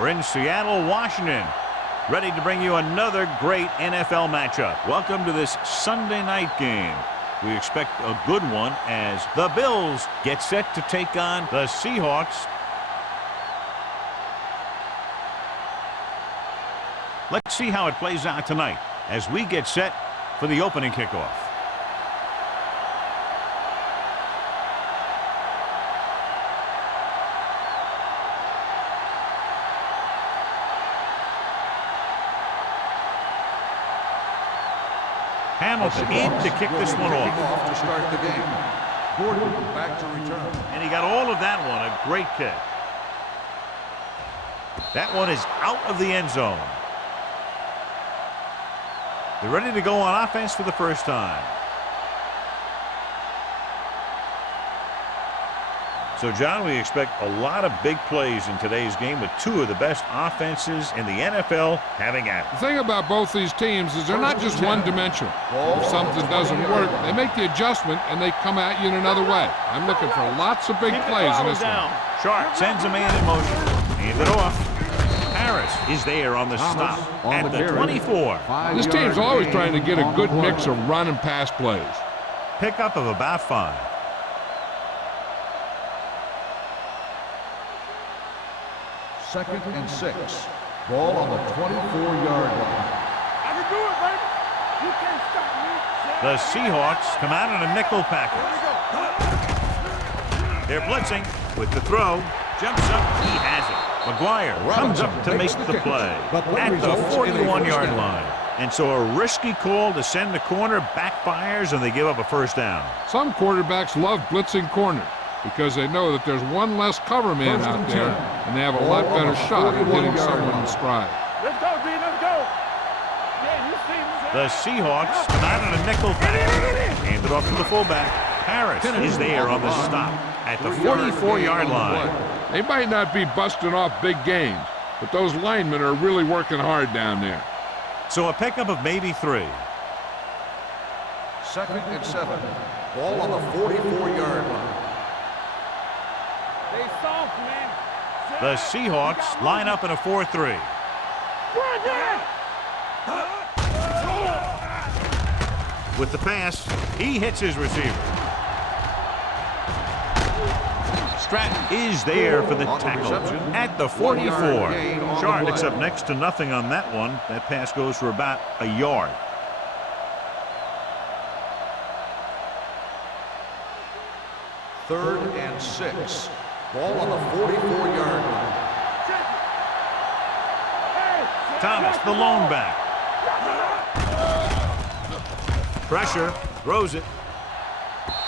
We're in Seattle, Washington, ready to bring you another great NFL matchup. Welcome to this Sunday night game. We expect a good one as the Bills get set to take on the Seahawks. Let's see how it plays out tonight as we get set for the opening kickoff. Hamilton in to kick this one off. To start the game. Gordon back to return. And he got all of that one. A great kick. That one is out of the end zone. They're ready to go on offense for the first time. So, John, we expect a lot of big plays in today's game with two of the best offenses in the NFL having at it. The thing about both these teams is they're not just one-dimensional. If something doesn't work, they make the adjustment and they come at you in another way. I'm looking for lots of big plays in this one. Sharp sends a man in motion. Hand it off. Harris is there on the stop at the 24. This team's always trying to get a good mix of run and pass plays. Pickup of about 5. Second and 6. Ball on the 24-yard line. I can do it, baby. You can't stop me. The Seahawks come out in a nickel package. They're blitzing with the throw. Jumps up. He has it. McGuire comes up to make the play at the 41-yard line. And so a risky call to send the corner backfires, and they give up a first down. Some quarterbacks love blitzing corners because they know that there's one less cover man out there, and they have a lot better shot at hitting someone in stride. Let's go, D. Let's go. Yeah, you see me. The Seahawks come out in a nickel package. Hand it off to the fullback. Harris is there on the stop at the 44-yard line. They might not be busting off big games, but those linemen are really working hard down there. So a pickup of maybe 3. Second and 7. Ball on the 44-yard line. They soft, man. The Seahawks line up in a 4-3. With the pass, he hits his receiver. Stratton is there for the tackle at the 44. Sharp picks up next to nothing on that one. That pass goes for about a yard. Third and 6. Ball on the 44-yard line. Thomas, the lone back. Pressure, throws it.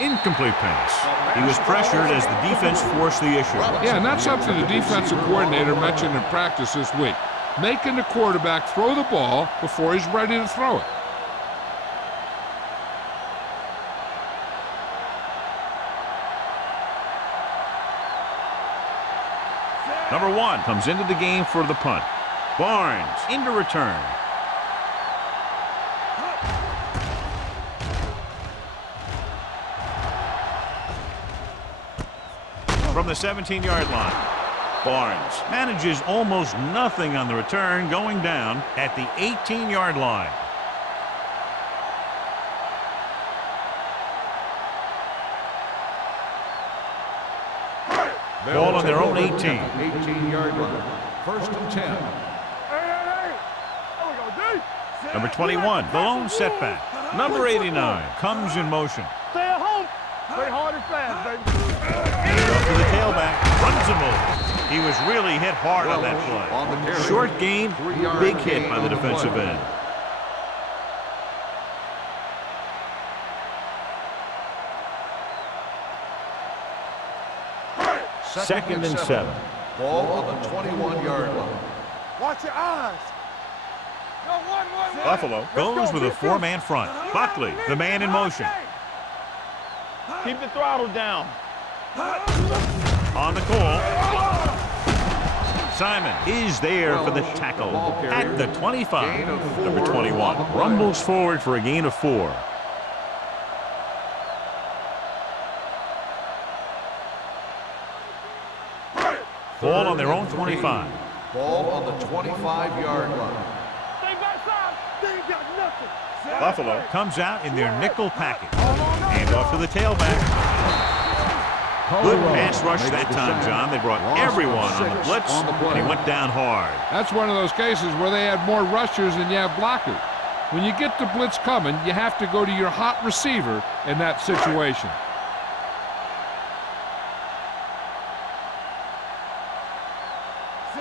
Incomplete pass. He was pressured as the defense forced the issue. Yeah, and that's something the defensive coordinator mentioned in practice this week. Making the quarterback throw the ball before he's ready to throw it. Number 1 comes into the game for the punt. Barnes into return. From the 17-yard line. Barnes manages almost nothing on the return, going down at the 18-yard line. Ball on their own 18. 18-yard line. First and 10. Number 21, the lone setback. Number 89 comes in motion. Stay at home. Stay hard and fast, baby. Up to the tailback, runs him over. He was really hit hard on that play. Short gain, big hit by the defensive end. Second and 7. Ball on the 21-yard line. Watch your eyes. No, one. Buffalo goes with a 4-man front. Buckley, the man in motion. Keep the throttle down. On the call. Simon is there for the tackle at the 25. Number 21 rumbles forward for a gain of 4. Ball on their own 25. Ball on the 25-yard line. Stay backside. They ain't got nothing. Buffalo comes out in their nickel package. Hand off to the tailback. Good pass rush that time, John. They brought everyone on the blitz, and he went down hard. That's one of those cases where they had more rushers than you have blockers. When you get the blitz coming, you have to go to your hot receiver in that situation.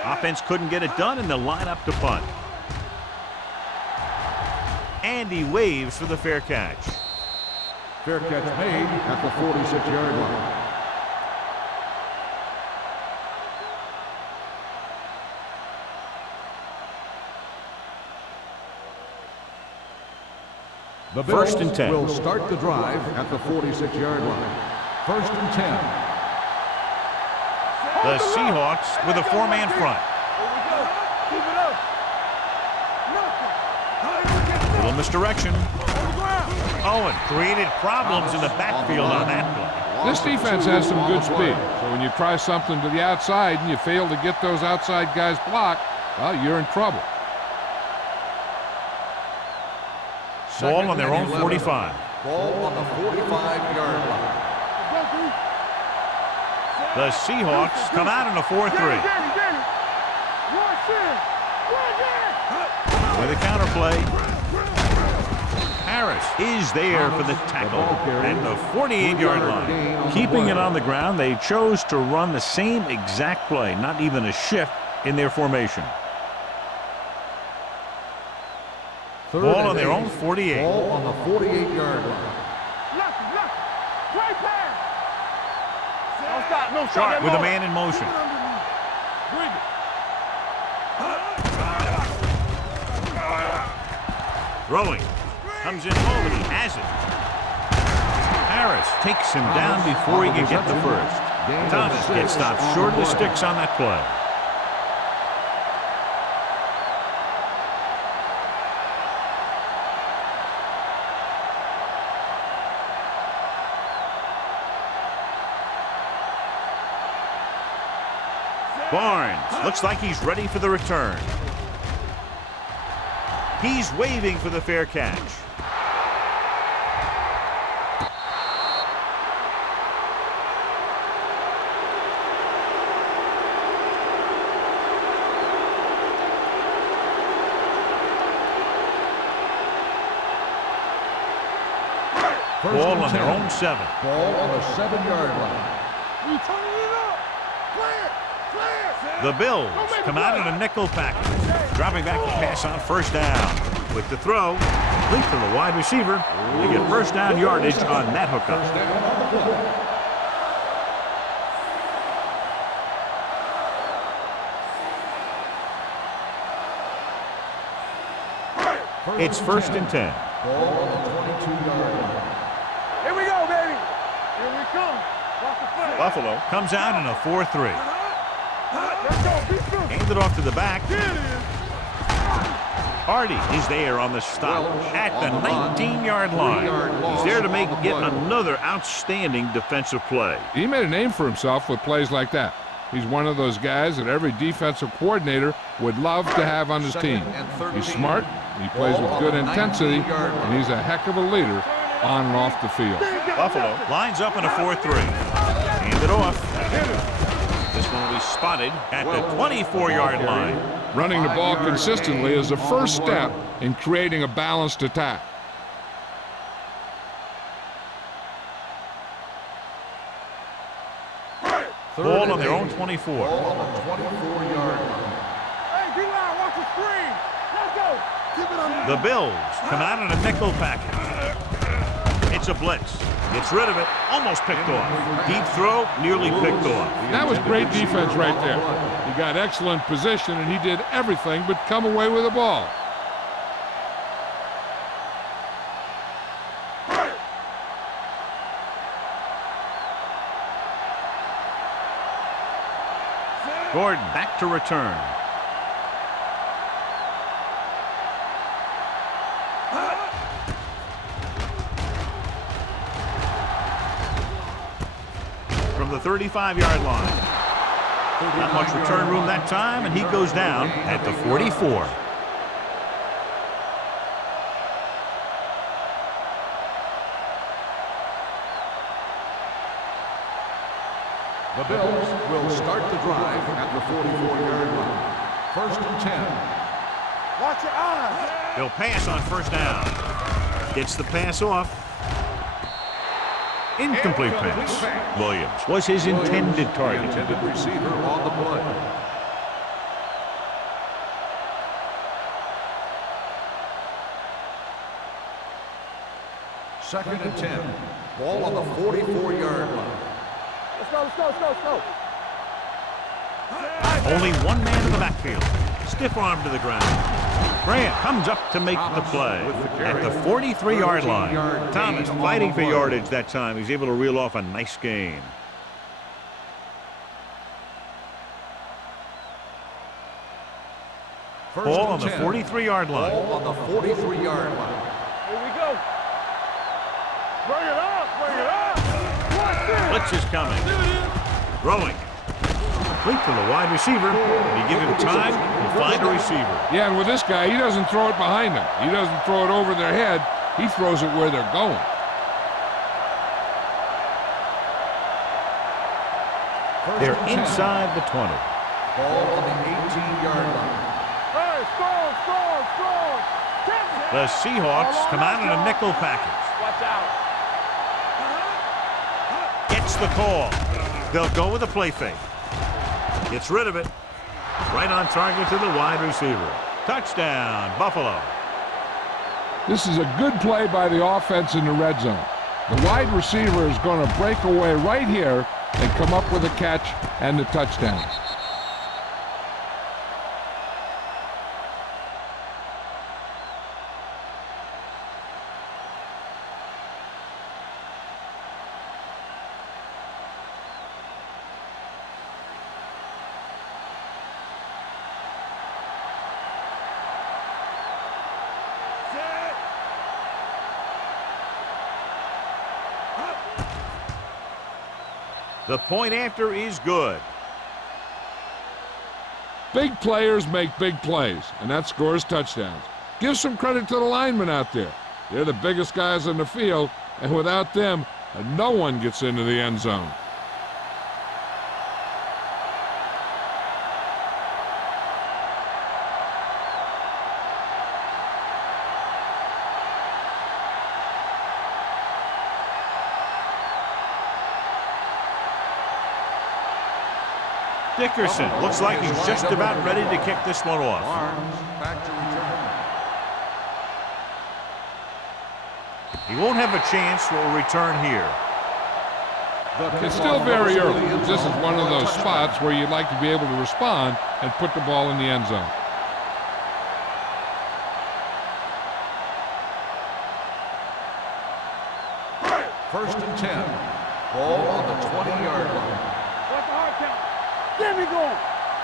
Offense couldn't get it done, and they'll line up to punt. And he waves for the fair catch. Fair catch made at the 46-yard line. The Bills 1st and 10. will start the drive at the 46-yard line. 1st and 10. The Seahawks with a 4-man front. Little misdirection. Owen created problems in the backfield on that play. This defense has some good speed, so when you try something to the outside and you fail to get those outside guys blocked, well, you're in trouble. Ball on their own 45. Ball on the 45-yard line. The Seahawks come out in a 4-3. With a counterplay. Harris is there for the tackle at the 48-yard line. Keeping it on the ground, they chose to run the same exact play, not even a shift in their formation. Ball on their own 48. Ball on the 48-yard line. Sharp with a man in motion. Throwing. Comes in home and he has it. Harris takes him down before he can get the first. Thomas gets stopped short of the sticks on that play. Barnes looks like he's ready for the return. He's waving for the fair catch. Ball on their own 7. Ball on the 7-yard line. We turning it up. Clear. The Bills come out in a nickel package. Dropping back to pass on 1st down. With the throw, complete to the wide receiver. They get 1st down yardage on that hookup. It's 1st and 10. Ball on the 22-yard line. Here we go, baby. Here we come. Watch the play. Buffalo comes out in a 4-3. Let's go. Be true. Hand it off to the back. Here it is. Hardy is there on the stop at the 19-yard line. He's there to make yet another outstanding defensive play. He made a name for himself with plays like that. He's one of those guys that every defensive coordinator would love to have on his team. He's smart, he plays with good intensity, and he's a heck of a leader on and off the field. Buffalo lines up in a 4-3. Hand it off. This one will be spotted at the 24-yard line. Running the ball consistently is the first step in creating a balanced attack. Ball on their own 24. Ball on the 24-yard line. Hey, D-line, watch the screen. Let's go. Keep it on. The Bills come out in a nickel package. It's a blitz. Gets rid of it. Almost picked off. Deep throw, nearly picked off. That was great defense right there. He got excellent position, and he did everything but come away with the ball. Gordon back to return. From the 35-yard line. Not much return room that time, and he goes down at the 44. The Bills will start the drive at the 44-yard line. 1st and 10. Watch your eyes. He'll pass on first down. Gets the pass off. Incomplete pass. Williams was his intended target. Intended receiver on the play. Second and 10. Ball on the 44-yard line. Let's go, let's go, let's go, let's go. Only one man in the backfield. Stiff arm to the ground. Grant comes up to make the play at the 43-yard line. Thomas fighting for yardage that time. He's able to reel off a nice gain. Ball on the 43-yard line. Ball on the 43-yard line. Here we go. Bring it up, bring it up. Blitz is coming. Throwing. Complete to the wide receiver. If you give him time, he'll find a receiver. Yeah, and with this guy, he doesn't throw it behind them. He doesn't throw it over their head. He throws it where they're going. They're inside the 20. Ball on the 18-yard line. Hey, score, score, score. The Seahawks come out in a nickel package. Watch out. Gets the call. They'll go with a play fake. Gets rid of it. Right on target to the wide receiver. Touchdown, Buffalo. This is a good play by the offense in the red zone. The wide receiver is going to break away right here and come up with a catch and the touchdown. The point after is good. Big players make big plays, and that scores touchdowns. Give some credit to the linemen out there. They're the biggest guys on the field, and without them, no one gets into the end zone. Dickerson looks like he's just about ready to kick this one off. Barnes back to return. He won't have a chance for a return here. It's still very early. This is one of those spots where you'd like to be able to respond and put the ball in the end zone. First and 10. Ball on the 20-yard line. What's the hard count? Get me going.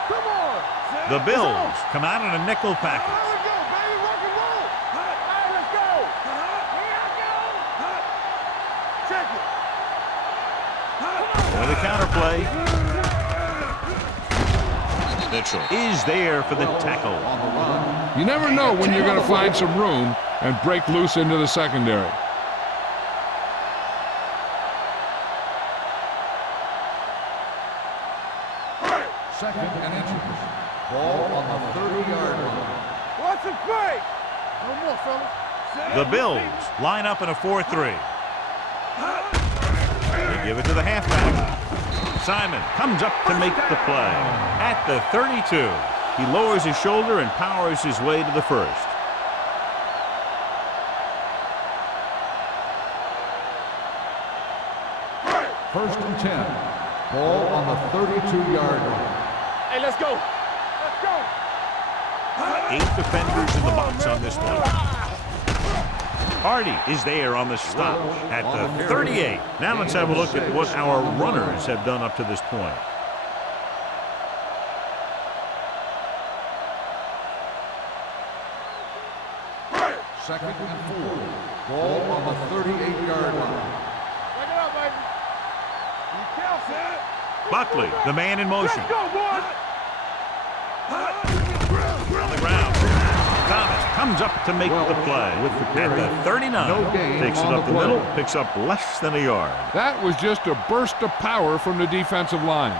Come on. The Bills come out in a nickel package. Let's go, baby. Rock and roll. All right, let's go. Here I go. Check it. With a counterplay. Mitchell is there for the tackle. On the run. You never know when you're going to find some room and break loose into the secondary. Second and inches. Ball on the 30-yard line. What's the play? No more, fellas. The Bills line up in a 4-3. They give it to the halfback. Simon comes up to make the play. At the 32, he lowers his shoulder and powers his way to the first. First and 10. Ball on the 32-yard line. Hey, let's go. Let's go. 8 defenders in the box on this one. Hardy is there on the stop at the 38. Now let's have a look at what our runners have done up to this point. Second and 4. Ball on the 38-yard line. Back it up, baby. Be careful. Buckley, the man in motion. Let's go, boys. On the ground. Thomas comes up to make the play. At the 39, takes it up the middle, picks up less than a yard. That was just a burst of power from the defensive line.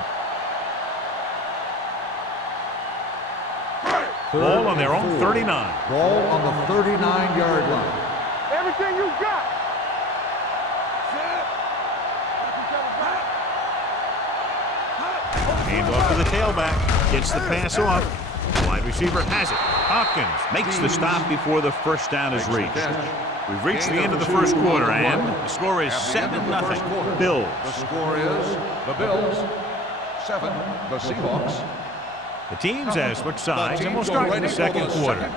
Ball on their own 39. Ball on the 39-yard line. Everything you got. Hand off to the tailback. Gets the pass off. Wide receiver has it. Hopkins makes the stop before the first down is reached. We've reached the end of the first quarter, and the score is 7-0. Bills. The score is the Bills 7, the Seahawks. The teams have switched sides, and we'll start in the second quarter.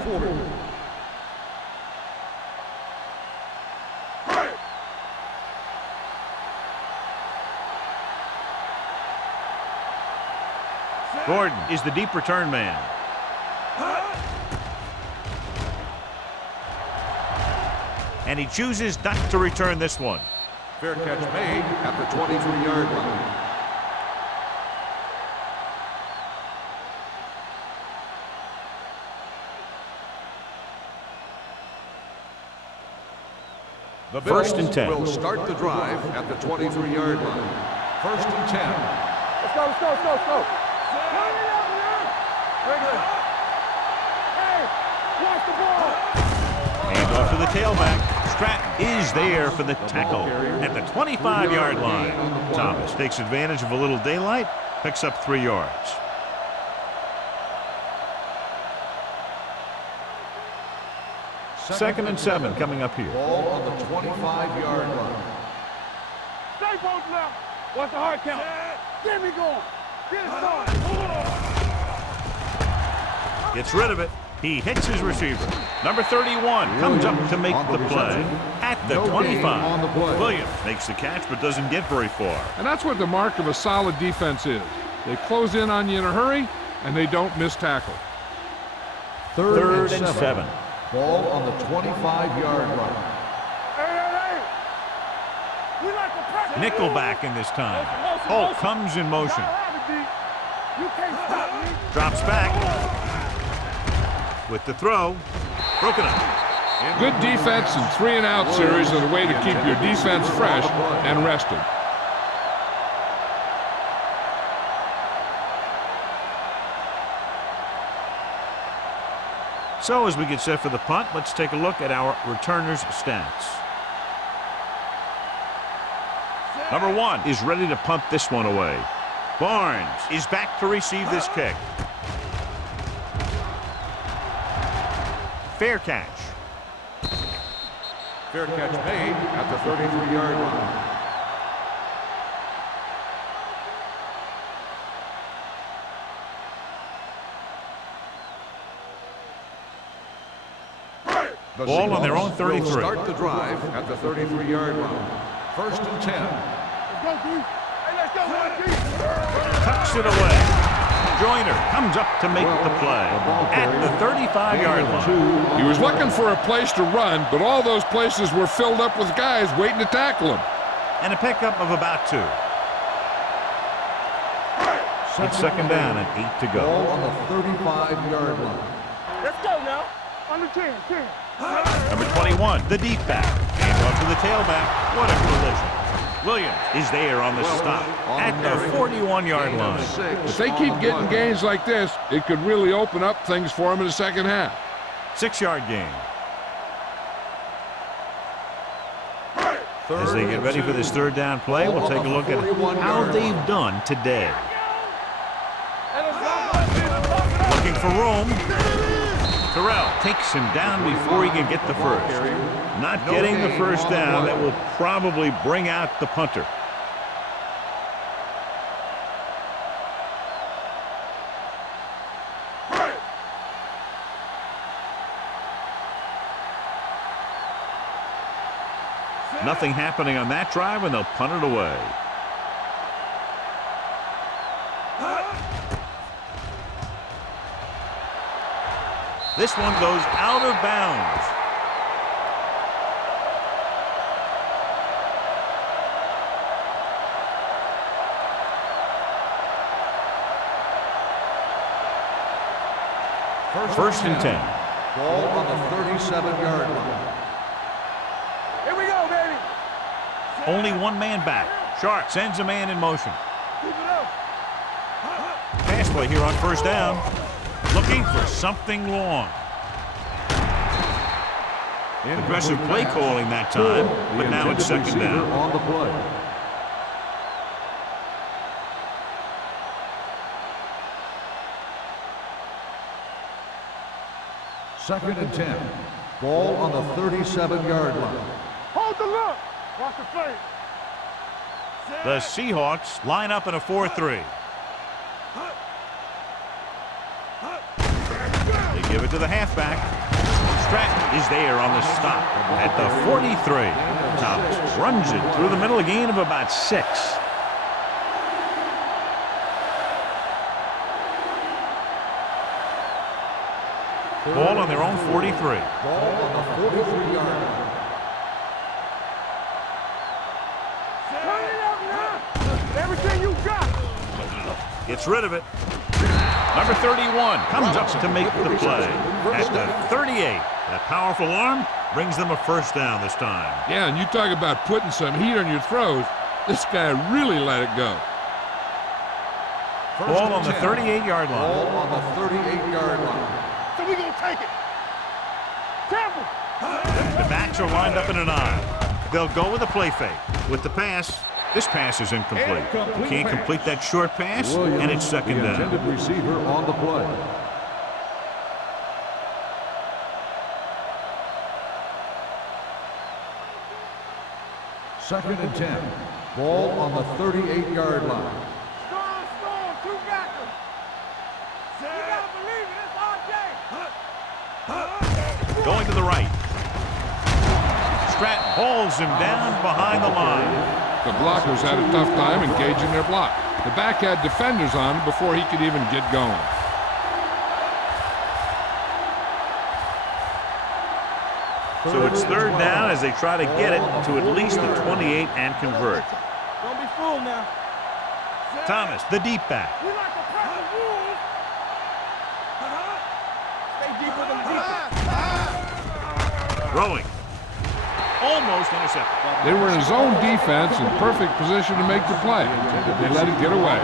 Gordon is the deep return man. And he chooses not to return this one. Fair catch made at the 23-yard line. The First and Bills 10. will start the drive at the 23-yard line. First and 10. Let's go, let's go, let's go, let's go. Regular. Hey, watch the ball. Hand off to the tailback. Stratton is there for the tackle at the 25-yard line. Thomas takes advantage of a little daylight, picks up 3 yards. Second and 7 coming up here. Ball on the 25-yard line. Stay both left. Watch the hard count. Get me going. Get it started. Gets rid of it. He hits his receiver. Number 31 comes up to make the play at the 25. Williams makes the catch but doesn't get very far. And that's what the mark of a solid defense is. They close in on you in a hurry, and they don't miss tackle. Third and 7. Ball on the 25-yard line. Hey. We like to press. Nickelback in this time. Holt comes in motion. You can't stop me. Drops back. With the throw. Broken up. Good defense and 3-and-out series are the way to keep your defense fresh and rested. So as we get set for the punt, let's take a look at our returners' stats. Number 1 is ready to punt this one away. Barnes is back to receive this kick. Fair catch. Fair catch made at the 33-yard line. The Ball on their Seahawks own 33. will start the drive at the 33-yard line. First and 10. Let's go, D. Hey, let's go, D. Tucks it away. Joyner comes up to make the play at the 35-yard line. He was looking for a place to run, but all those places were filled up with guys waiting to tackle him. And a pickup of about 2. It's second down and 8 to Ball go. on the 35-yard line. Let's go now. Under 10. Number 21, the deep back. Hand off to the tailback. What a collision. Williams is there on the stop at the 41-yard line. If they keep getting gains like this, it could really open up things for them in the second half. 6-yard gain. As they get ready for this third down play, we'll take a look at how they've done today. Looking for room. Terrell takes him down before he can get the first. Not getting the first down, that will probably bring out the punter. Nothing happening on that drive, and they'll punt it away. This one goes out of bounds. First and 10. Ball on the 37-yard line. Here we go, baby. Only one man back. Shark sends a man in motion. Keep it up. Pass play here on first down. Looking for something long. Aggressive play calling that time, but now it's second down. On the play. Second and 10. Ball on the 37-yard line. Hold the look. Watch the play. The Seahawks line up in a 4-3. They give it to the halfback. Stratton is there on the stop at the 43. Thomas runs it through the middle, a gain of about 6. Ball on their own 43. Ball on the 43-yard line. Turn it up now. Everything you got. Gets rid of it. Number 31 comes up to make the play at the 38. That powerful arm brings them a first down this time. Yeah, and you talk about putting some heat on your throws. This guy really let it go. Ball on the 38-yard line. Ball on the 38-yard line. So we gonna take it. Temple. The backs are lined up in an eye. They'll go with a play fake. With the pass, this pass is incomplete. Can't complete that short pass, and it's second the down. intended receiver on the play. Second and 10. Ball on the 38-yard line. Storm, two backers. You gotta believe it. It's RJ. Going to the right. Stratton hauls him down behind the line. The blockers had a tough time engaging their block. The back had defenders on him before he could even get going. So it's third down as they try to get it to at least the 28 and convert. Don't be fooled now. Thomas, the deep back. We like to press the rules. Stay deep with them deep. Throwing. Almost intercepted. They were in zone defense in perfect position to make the play. They let it get away.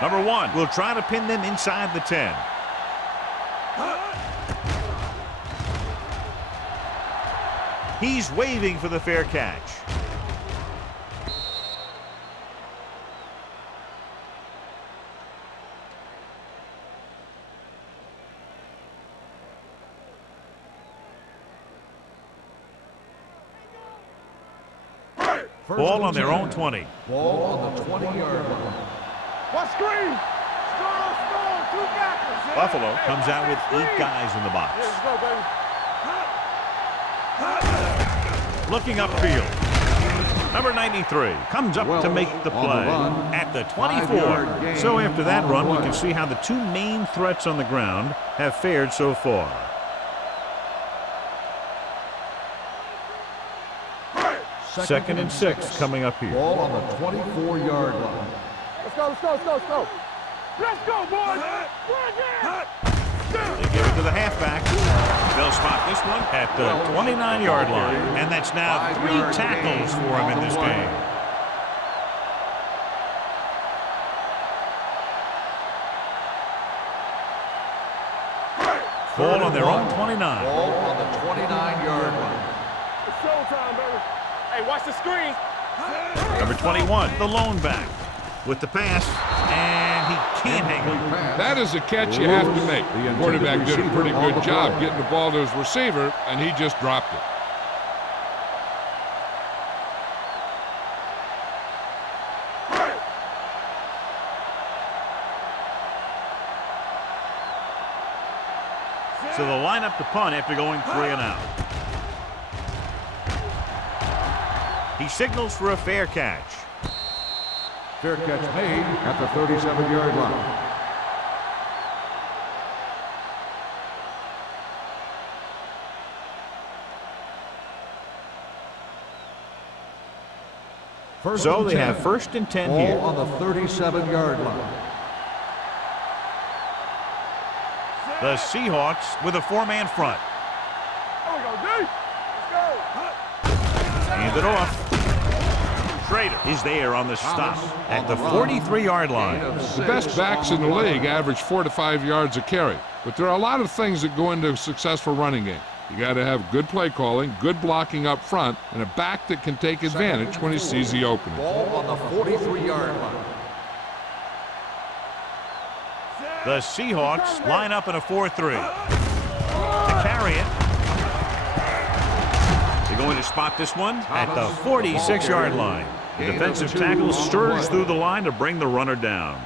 Number 1 will try to pin them inside the 10. He's waving for the fair catch. Ball on their own 20. Ball on the 20-yard line. What screen? Storm, two backers. Buffalo comes out with 8 guys in the box. Let's go, baby. Looking upfield. Number 93 comes up to make the play at the 24. So after that run, we can see how the two main threats on the ground have fared so far. Second and 6 coming up here. Ball on the 24-yard line. Let's go. Let's go, boys. They give it to the halfback. They'll spot this one at the 29-yard line. And that's now 3 tackles for him in this game. Ball on their own 29. Ball on the 29-yard line. It's showtime, baby. Hey, watch the screen. Number 21, the lone back. With the pass, and he can't hang on. That is a catch you have to make. The quarterback did a pretty good job getting the ball to his receiver, and he just dropped it. So they'll line up to punt after going 3 and out. He signals for a fair catch. Fair catch made at the 37-yard line. So they have 1st and 10 Ball here. on the 37-yard line. The Seahawks with a 4-man front. There we go, D. Let's go. Hand it off. Schrader is there on the stop at the 43-yard line. The best backs in the league average 4 to 5 yards a carry. But there are a lot of things that go into a successful running game. You got to have good play calling, good blocking up front, and a back that can take advantage when he sees the opening. Ball on the 43-yard line. The Seahawks line up in a 4-3. To carry it. They're going to spot this one at the 46-yard line. The defensive tackle stirs through the line to bring the runner down.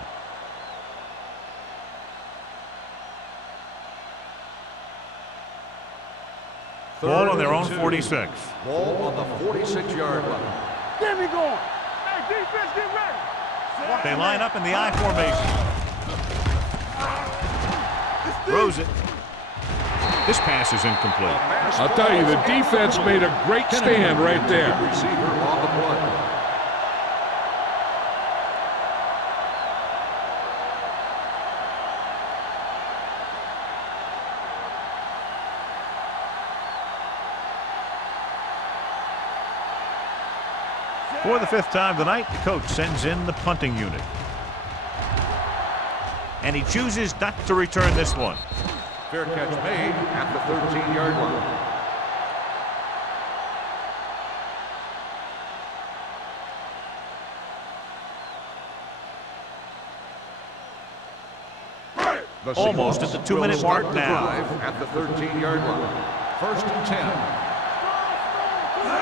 Ball on their own 46. Ball on the 46-yard line. Get me going. Hey, defense, get ready. They line up in the I formation. Throws it. This pass is incomplete. I'll tell you, the defense made a great stand right there. Receiver on the play. For the 5th time tonight, the coach sends in the punting unit. And he chooses not to return this one. Fair catch made at the 13-yard line. Almost at the 2-minute mark now. At the 13-yard line. 1st and 10.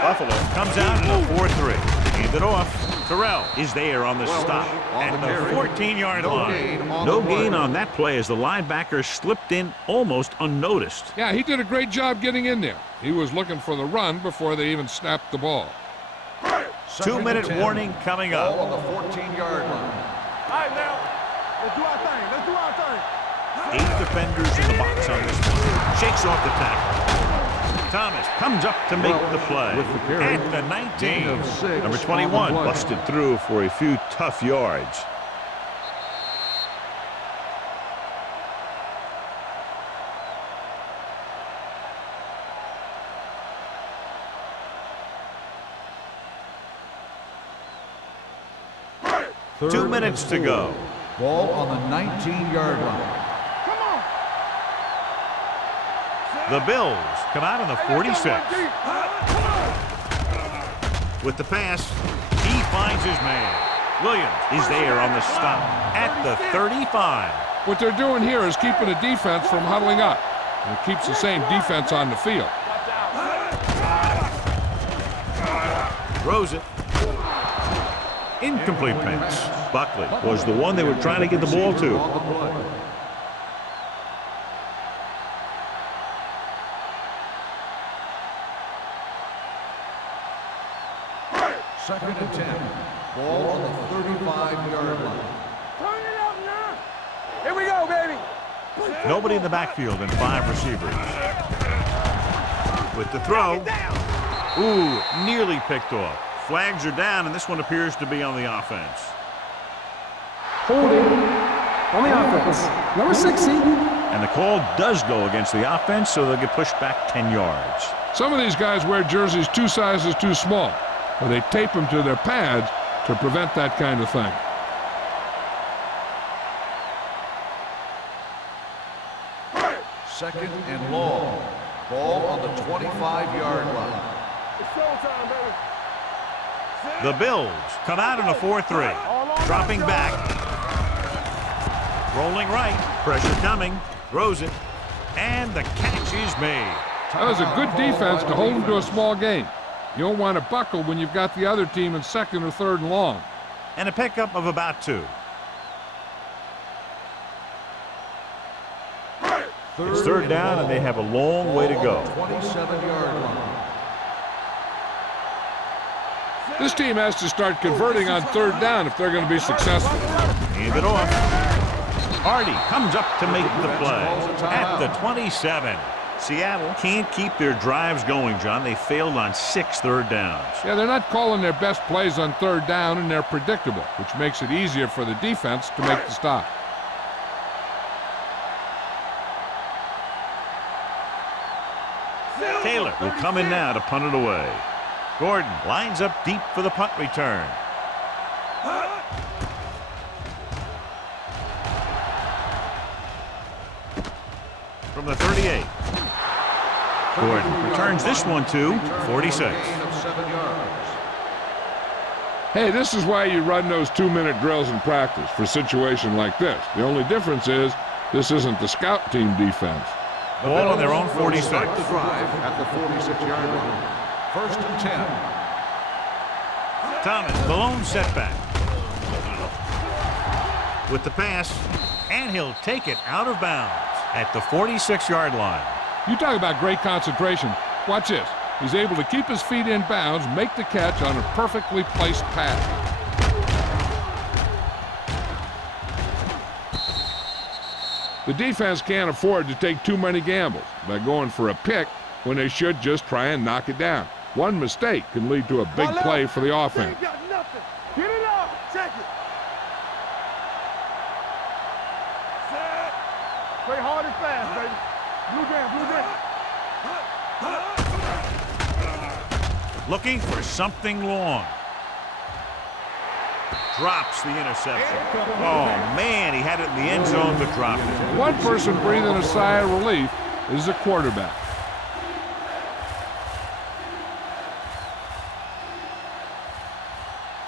Buffalo comes out in a 4-3. Hand it off. Terrell is there on the stop at the 14-yard line. No gain on that play as the linebacker slipped in almost unnoticed. Yeah, he did a great job getting in there. He was looking for the run before they even snapped the ball. 2-minute warning coming up. Ball on the 14-yard line. All right, now. Let's do our thing. Let's do our thing. 8 defenders in the box on this one. Shakes off the tackle. Thomas comes up to make the play at the 19. Number 21 busted through for a few tough yards. Third 2 minutes to go. Ball on the 19-yard line. Come on. The Bills come out on the 46. With the pass, he finds his man. Williams is there on the stop at the 35. What they're doing here is keeping the defense from huddling up. And it keeps the same defense on the field. Throws it. Incomplete pass. Buckley was the one they were trying to get the ball to. Second and 10. Ball on the 35-yard line. Turn it up now. Here we go, baby. Nobody in the backfield and 5 receivers. With the throw. Ooh, nearly picked off. Flags are down, and this one appears to be on the offense. Holding on the offense. Number 60. And the call does go against the offense, so they'll get pushed back 10 yards. Some of these guys wear jerseys 2 sizes too small, or they tape them to their pads to prevent that kind of thing. Second and long. Ball on the 25-yard line. It's showtime, baby. The Bills come out in a 4-3. Dropping back. Rolling right. Pressure coming. Throws it. And the catch is made. That was a good defense to hold them to a small game. You don't want to buckle when you've got the other team in 2nd or 3rd and long. And a pickup of about 2. It's 3rd down, and they have a long way to go. 27-yard line. This team has to start converting on 3rd down if they're going to be successful. Hand it off. Hardy comes up to make the play at the 27. Seattle can't keep their drives going, John. They failed on 6 third downs. Yeah, they're not calling their best plays on third down, and they're predictable, which makes it easier for the defense to make the stop. Taylor will come in now to punt it away. Gordon lines up deep for the punt return. From the 38. Gordon returns this one to 46. Hey, this is why you run those 2-minute drills in practice for a situation like this. The only difference is this isn't the scout team defense. Ball on their own 46. Start the drive at the 46-yard line. 1st and 10. Thomas, the lone setback. With the pass, and he'll take it out of bounds at the 46-yard line. You talk about great concentration. Watch this. He's able to keep his feet in bounds, make the catch on a perfectly placed pass. The defense can't afford to take too many gambles by going for a pick when they should just try and knock it down. One mistake can lead to a big play for the offense. Got nothing. Get it up. Check it. Set. Play hard and fast, baby. Blue down, blue down. Looking for something long. Drops the interception. Oh, man, he had it in the end zone but dropped it. One person breathing a sigh of relief is the quarterback.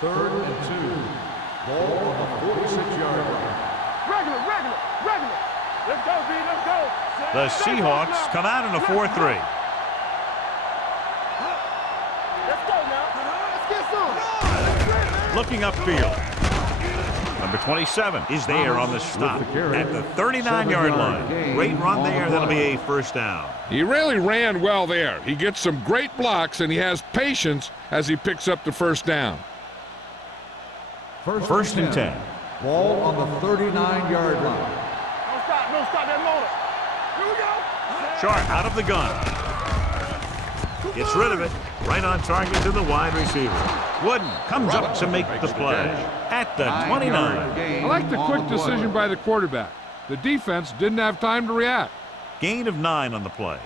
Third and 2. Ball on the 46-yard line. Regular. Let's go, B, let's go. The Seahawks come out in a 4-3. Let's go now. Let's get some. Looking upfield. Number 27 is there on the stop at the 39-yard line. Great run there. That'll be a first down. He really ran well there. He gets some great blocks, and he has patience as he picks up the first down. First and 10. Ball on the 39-yard line. No stop that motor. Here we go. Sharp out of the gun. Gets rid of it. Right on target to the wide receiver. Wooden comes up to make the play at the 29. I like the quick decision by the quarterback. The defense didn't have time to react. Gain of 9 on the play.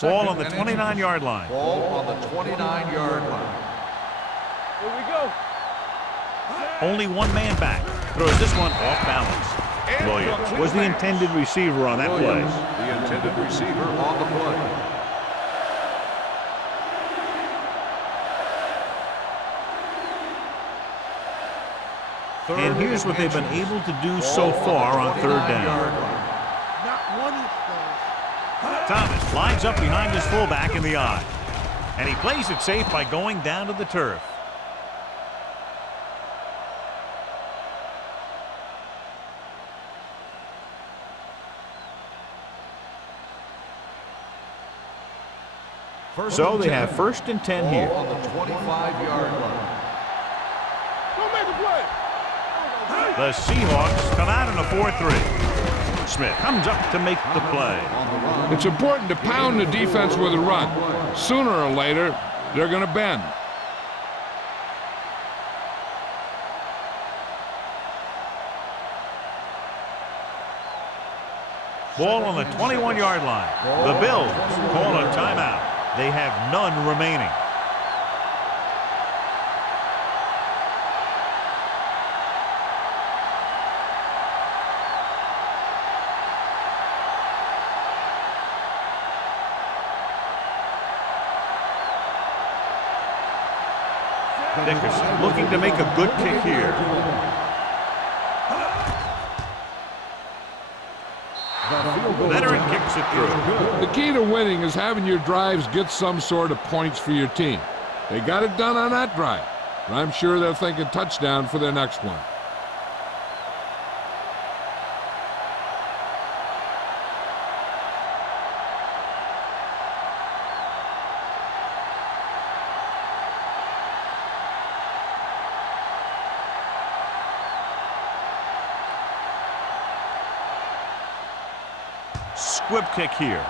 Ball on the 29-yard line. Ball on the 29-yard line. Here we go. Only one man back. Throws this one off balance. Williams was the intended receiver on that play. The intended receiver on the play. And here's what they've been able to do so far on third down. Not one of those. Thomas lines up behind his fullback in the eye. And he plays it safe by going down to the turf. So they have first and 10 here. Ball on the 25-yard line. Don't make a play. The Seahawks come out in a 4-3. Smith comes up to make the play. It's important to pound the defense with a run. Sooner or later, they're going to bend. Ball on the 21-yard line. The Bills call a timeout. They have none remaining. Dickerson looking to make a good kick here. Veteran kicks it through. The key to winning is having your drives get some sort of points for your team. They got it done on that drive, and I'm sure they're thinking touchdown for their next one. whip kick here.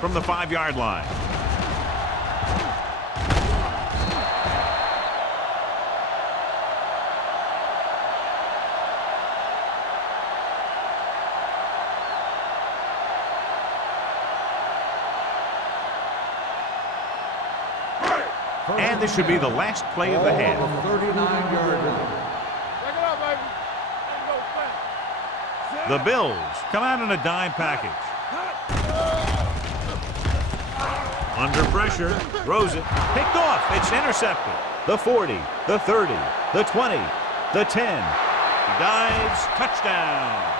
From the 5-yard line. And this should be the last play of the half. 39-yard line. Check it out, baby. Ain't no The Bills come out in a dime package. Under pressure, throws it, picked off, it's intercepted. The 40, the 30, the 20, the 10. He dives, touchdown.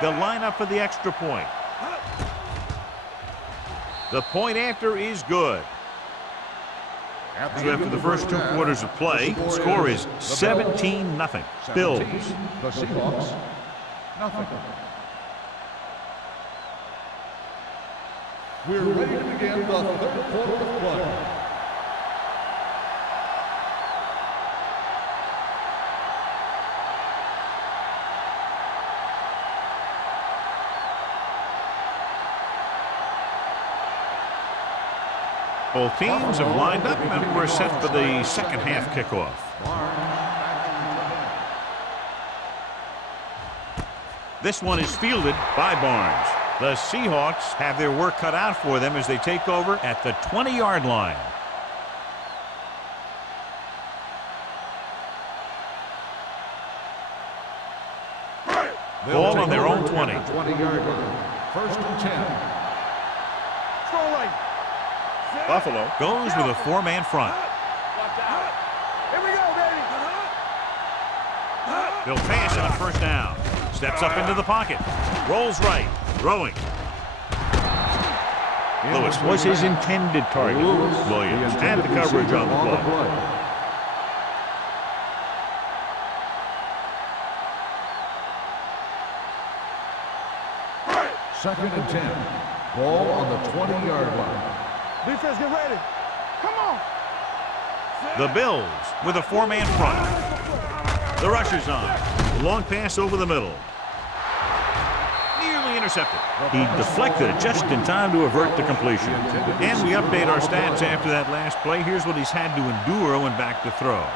They'll line up for the extra point. The point after is good. So after the first 2 quarters of play, the score is 17-0. Bills. The Seahawks, nothing. We're ready to begin the third quarter of play. Both teams have lined up and we're set for the second half kickoff. This one is fielded by Barnes. The Seahawks have their work cut out for them as they take over at the 20-yard line. Ball on their own 20. 20-yard line. First and 10. Throw right. Buffalo goes with a 4-man front. Here we go, baby. They'll pass on first down. Steps up into the pocket. Rolls right. Throwing. Lewis was his intended target. Williams had the coverage on the play. Second and 10. Ball on the 20-yard line. Defense, get ready. Come on. The Bills with a 4-man front. The rush is on. Long pass over the middle. Nearly intercepted. He deflected it just in time to avert the completion. And we update our stats after that last play. Here's what he's had to endure when back to throw.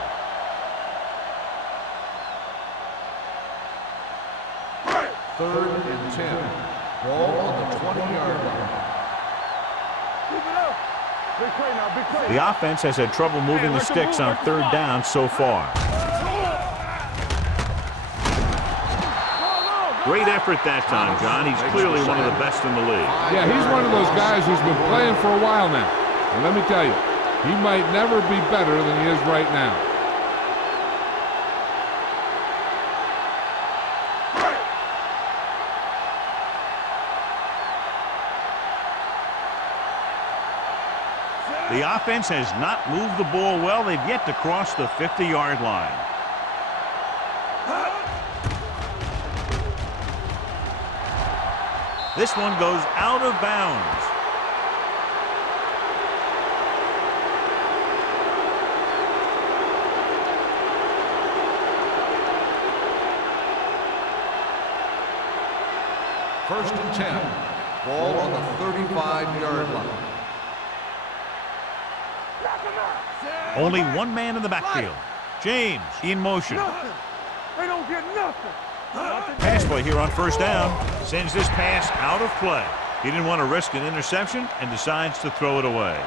Third and 10. Ball on the 20-yard line. Keep it up. Big play now, big play. The offense has had trouble moving the sticks on third down so far. Great effort that time, John. He's clearly one of the best in the league. Yeah, he's one of those guys who's been playing for a while now. And let me tell you, he might never be better than he is right now. The offense has not moved the ball well. They've yet to cross the 50-yard line. This one goes out of bounds. First and 10. Ball on the 35-yard line. Only one man in the backfield. James in motion. Nothing. They don't get nothing. Pass play here on first down. Sends this pass out of play. He didn't want to risk an interception and decides to throw it away.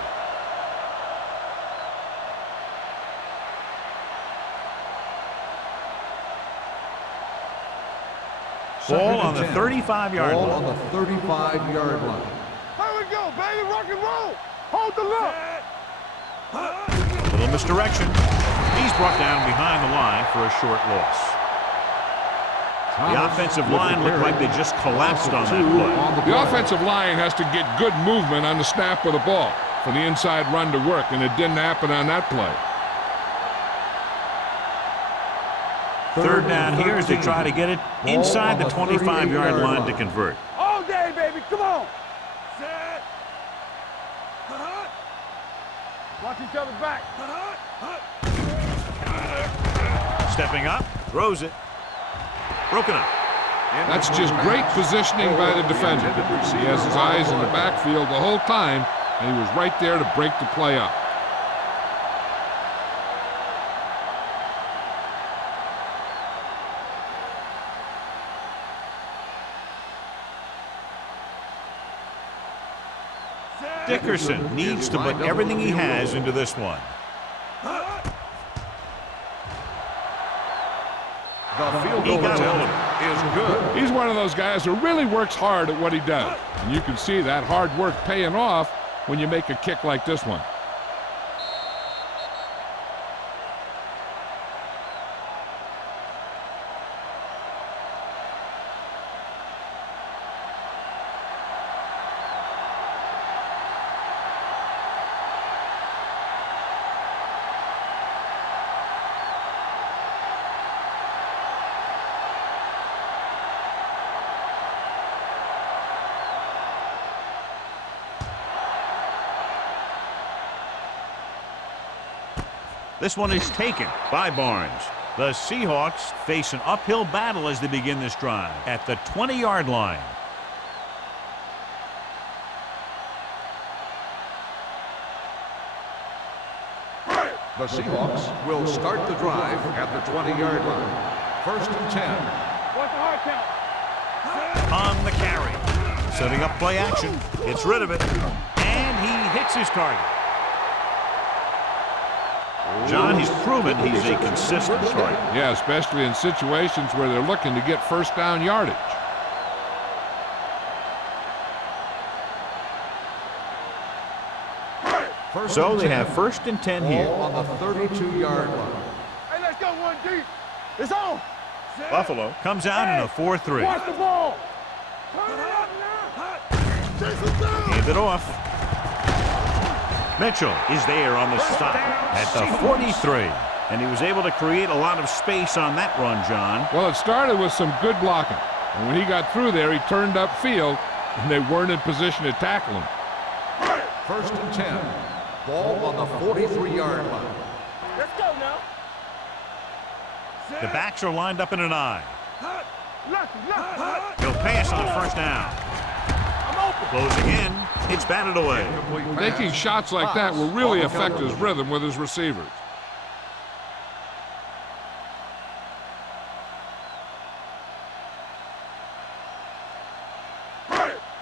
Ball on the 35-yard Ball line. on the 35-yard line. Here we go, baby. Rock and roll. Hold the look. Little misdirection. He's brought down behind the line for a short loss. The offensive line looked like they just collapsed on that play. The offensive line has to get good movement on the snap of the ball for the inside run to work, and it didn't happen on that play. Third down here as they try to get it inside the 25-yard line to convert. All day, baby. Come on. Set. Watch each other back. Stepping up, throws it. Broken up. That's just great positioning by the defender. He has his eyes in the backfield the whole time, and he was right there to break the play up. Dickerson needs to put everything he has into this one. The field goal attempt is good. He's one of those guys who really works hard at what he does. And you can see that hard work paying off when you make a kick like this one. This one is taken by Barnes. The Seahawks face an uphill battle as they begin this drive at the 20-yard line. The Seahawks will start the drive at the 20-yard line. First and 10. Watch the hard count. On the carry. Setting up play action. Gets rid of it. And he hits his target. John, he's proven he's a consistent target. Yeah, especially in situations where they're looking to get first down yardage. So they have first and 10 here. On the 32-yard line. Hey, let's go one deep. It's on. Buffalo comes out in a 4-3. Watch the ball. Turn it up now. Chase him down. Hand it off. Mitchell is there on the stop at the 43. And he was able to create a lot of space on that run, John. Well, it started with some good blocking. And when he got through there, he turned upfield, and they weren't in position to tackle him. First and 10. Ball on the 43-yard line. Let's go now. The backs are lined up in an eye. Left. He'll pass on the first down. I'm open. Closing in. It's batted away. Making shots like that will really affect his rhythm with his receivers.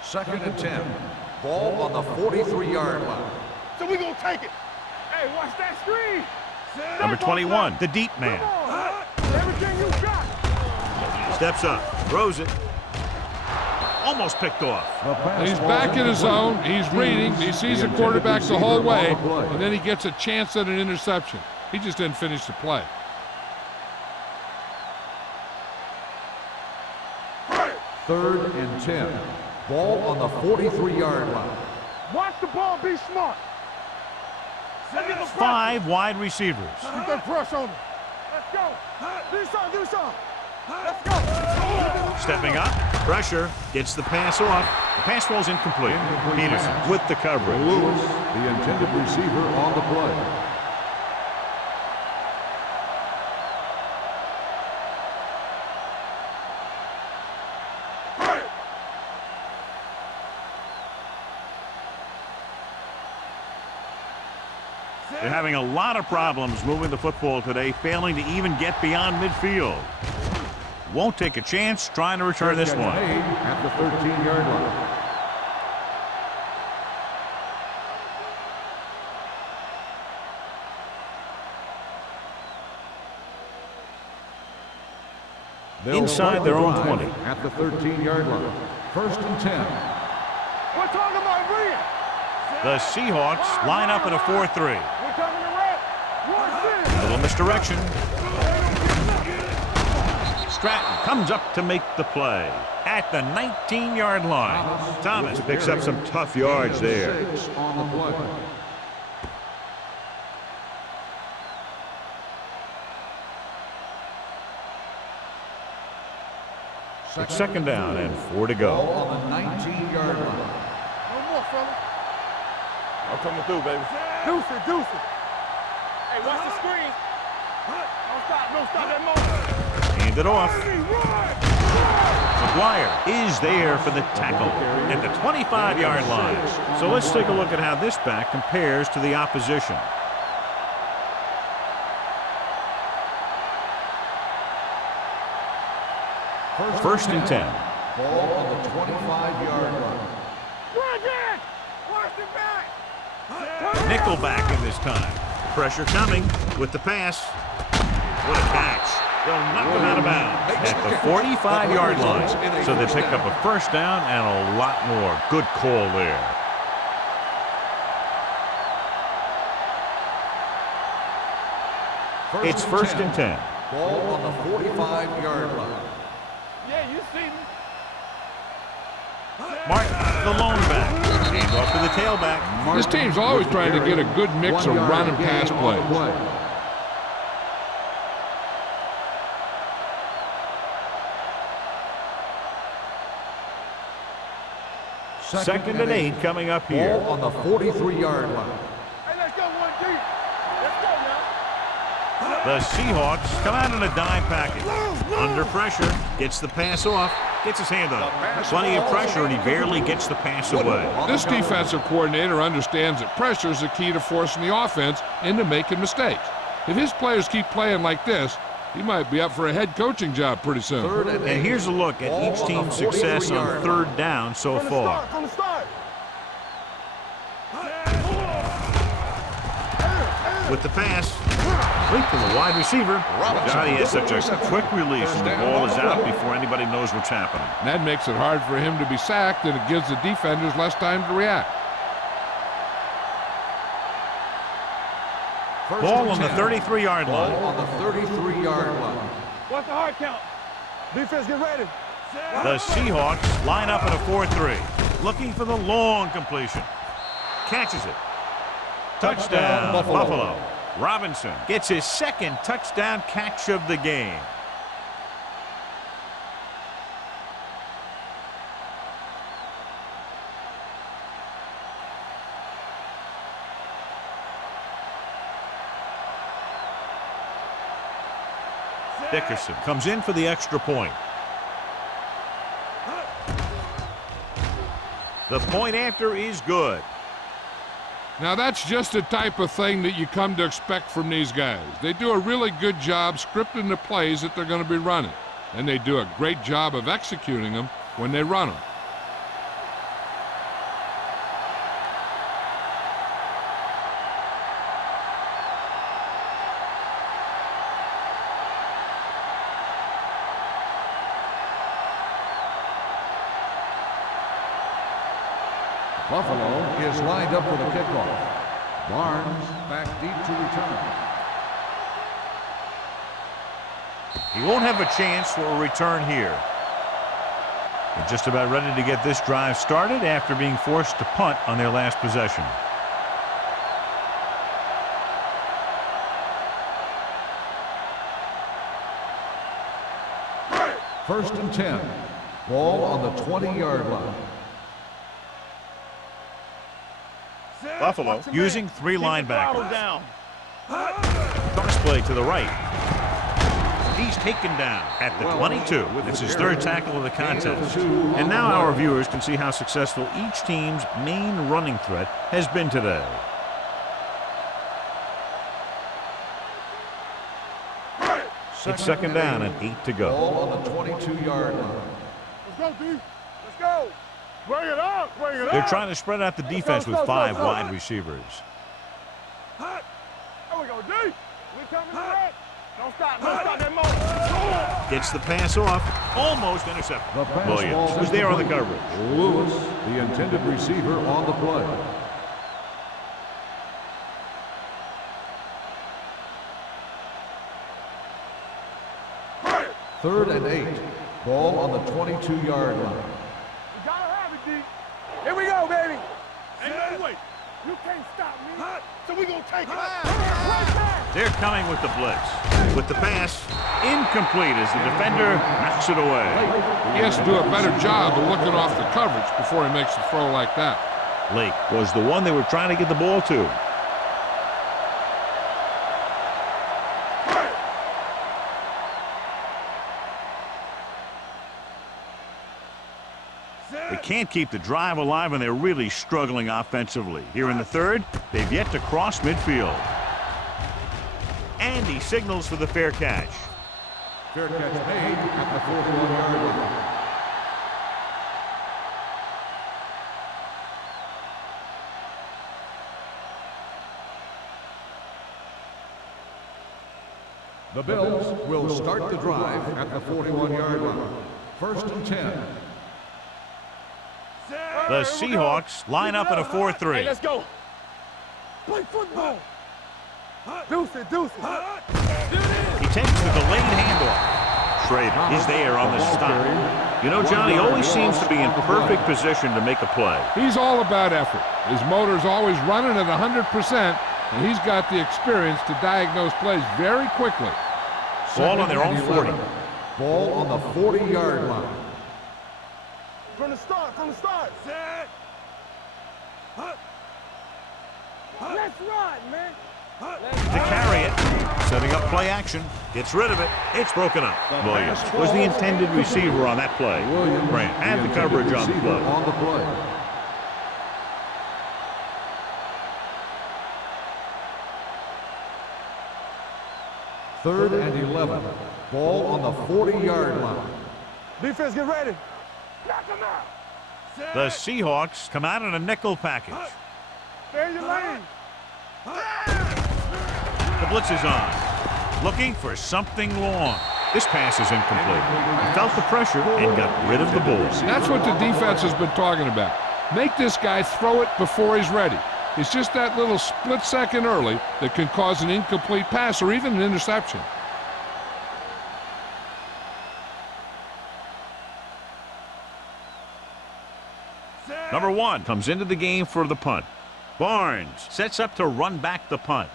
Second and 10. Ball on the 43-yard line. So we gonna take it. Hey, watch that screen. Number 21, the deep man. Everything you got. Steps up, throws it. Almost picked off. He's back in his zone. He's reading. He sees the quarterback the whole way, and then he gets a chance at an interception. He just didn't finish the play. Third and 10. Ball on the 43-yard line. Watch the ball. Be smart. 5 wide receivers. Get that brush on him. Let's go. Do some. Let's go. Stepping up, pressure, gets the pass off. The pass rolls incomplete. Peterson with the coverage. Lewis, the intended receiver on the play. They're having a lot of problems moving the football today, failing to even get beyond midfield. Won't take a chance trying to return this one. At the 13-yard line. Inside their own 20. At the 13-yard line. First and 10. We're talking about Rhea. The Seahawks line up in a 4-3. We're coming to rep. Watch this. A little misdirection. Stratton comes up to make the play at the 19-yard line. Thomas picks up some tough yards there. 6 on the play. It's second down and 4 to go. Ball on the 19-yard line. No more, fella. I'm coming through, baby. Deuce it, deuce it. Hey, watch the screen. Don't stop that moment. Hand it off. McGuire is there for the tackle at the 25-yard line. So let's take a look at how this back compares to the opposition. First and 10. Ball on the 25-yard line. Run back! Watch the back! Nickel back in this time. Pressure coming with the pass. What a catch. They'll knock them out of bounds at the 45-yard line. So they pick up a first down and a lot more. Good call there. It's first and 10. Ball on the 45-yard line. Yeah, you see me. Martin, the lone back. Hand off to the tailback. This team's always trying to get a good mix of run and pass plays. Second and 8 coming up here. Ball on the 43-yard line. Hey, let's go one deep. Let's go now. The Seahawks come out in a dime package. Under pressure, gets the pass off, gets his hand on it. Plenty of pressure, and he barely gets the pass away. This defensive coordinator understands that pressure is the key to forcing the offense into making mistakes. If his players keep playing like this, he might be up for a head coaching job pretty soon. And here's a look at each team's success on third down so far. From the start. With the pass, complete to the wide receiver. Johnny has such a quick release, and the ball is out before anybody knows what's happening. And that makes it hard for him to be sacked, and it gives the defenders less time to react. Ball on the 33-yard line. Ball on the 33-yard line. What's the hard count? Defense, get ready. The Seahawks line up in a 4-3, looking for the long completion. Catches it. Touchdown, Buffalo. Robinson gets his second touchdown catch of the game. Dickerson comes in for the extra point. The point after is good. Now that's just the type of thing that you come to expect from these guys. They do a really good job scripting the plays that they're going to be running, and they do a great job of executing them when they run them. Buffalo is lined up for the kickoff. Barnes back deep to return. He won't have a chance for a return here. They're just about ready to get this drive started after being forced to punt on their last possession. First and 10. Ball on the 20-yard line. Buffalo using three linebackers. Down. Cross play to the right. He's taken down at the 22. It's his third tackle of the contest. And now our viewers can see how successful each team's main running threat has been today. It's second down and 8 to go. Ball on the 22-yard line. Let's go, D. Let's go. Bring it up. Bring it They're up. trying to spread out the defense with 5 wide receivers. There we go, D. We coming back. Don't stop that moment. Gets the pass off. Almost intercepted. Williams, who's there on the coverage. Lewis, the intended receiver on the play. Third and 8. Ball on the 22-yard line. We gotta have it, D. Here we go, baby. Ain't no way. You can't stop me. So we gonna take it. They're coming with the blitz. With the pass, incomplete as the defender knocks it away. He has to do a better job of looking off the coverage before he makes a throw like that. Lake was the one they were trying to get the ball to. They can't keep the drive alive, and they're really struggling offensively. Here in the third, they've yet to cross midfield. And he signals for the fair catch. Fair catch made at the 41-yard line. The Bills will start the drive at the 41-yard line. First and 10. The Seahawks line up in a 4-3. Hey, let's go. Play football. Deuce it, deuce it. He takes the delayed handoff. Schrader is there on the stop. You know, John, he always seems to be in perfect position to make a play. He's all about effort. His motor's always running at 100%, and he's got the experience to diagnose plays very quickly. Ball on their own 40. Ball on the 40-yard line. From the start, from the start. Set. Let's run, man. To carry it, setting up play action, gets rid of it, it's broken up. Williams was the intended receiver on that play. Grant had the coverage on the play. Third and 11. Ball on the 40-yard line. Defense, get ready. Knock him out. The Seahawks come out in a nickel package. Stay in your lane. The blitz is on. Looking for something long. This pass is incomplete. He felt the pressure and got rid of the ball. That's what the defense has been talking about. Make this guy throw it before he's ready. It's just that little split second early that can cause an incomplete pass or even an interception. Number 1 comes into the game for the punt. Barnes sets up to run back the punt.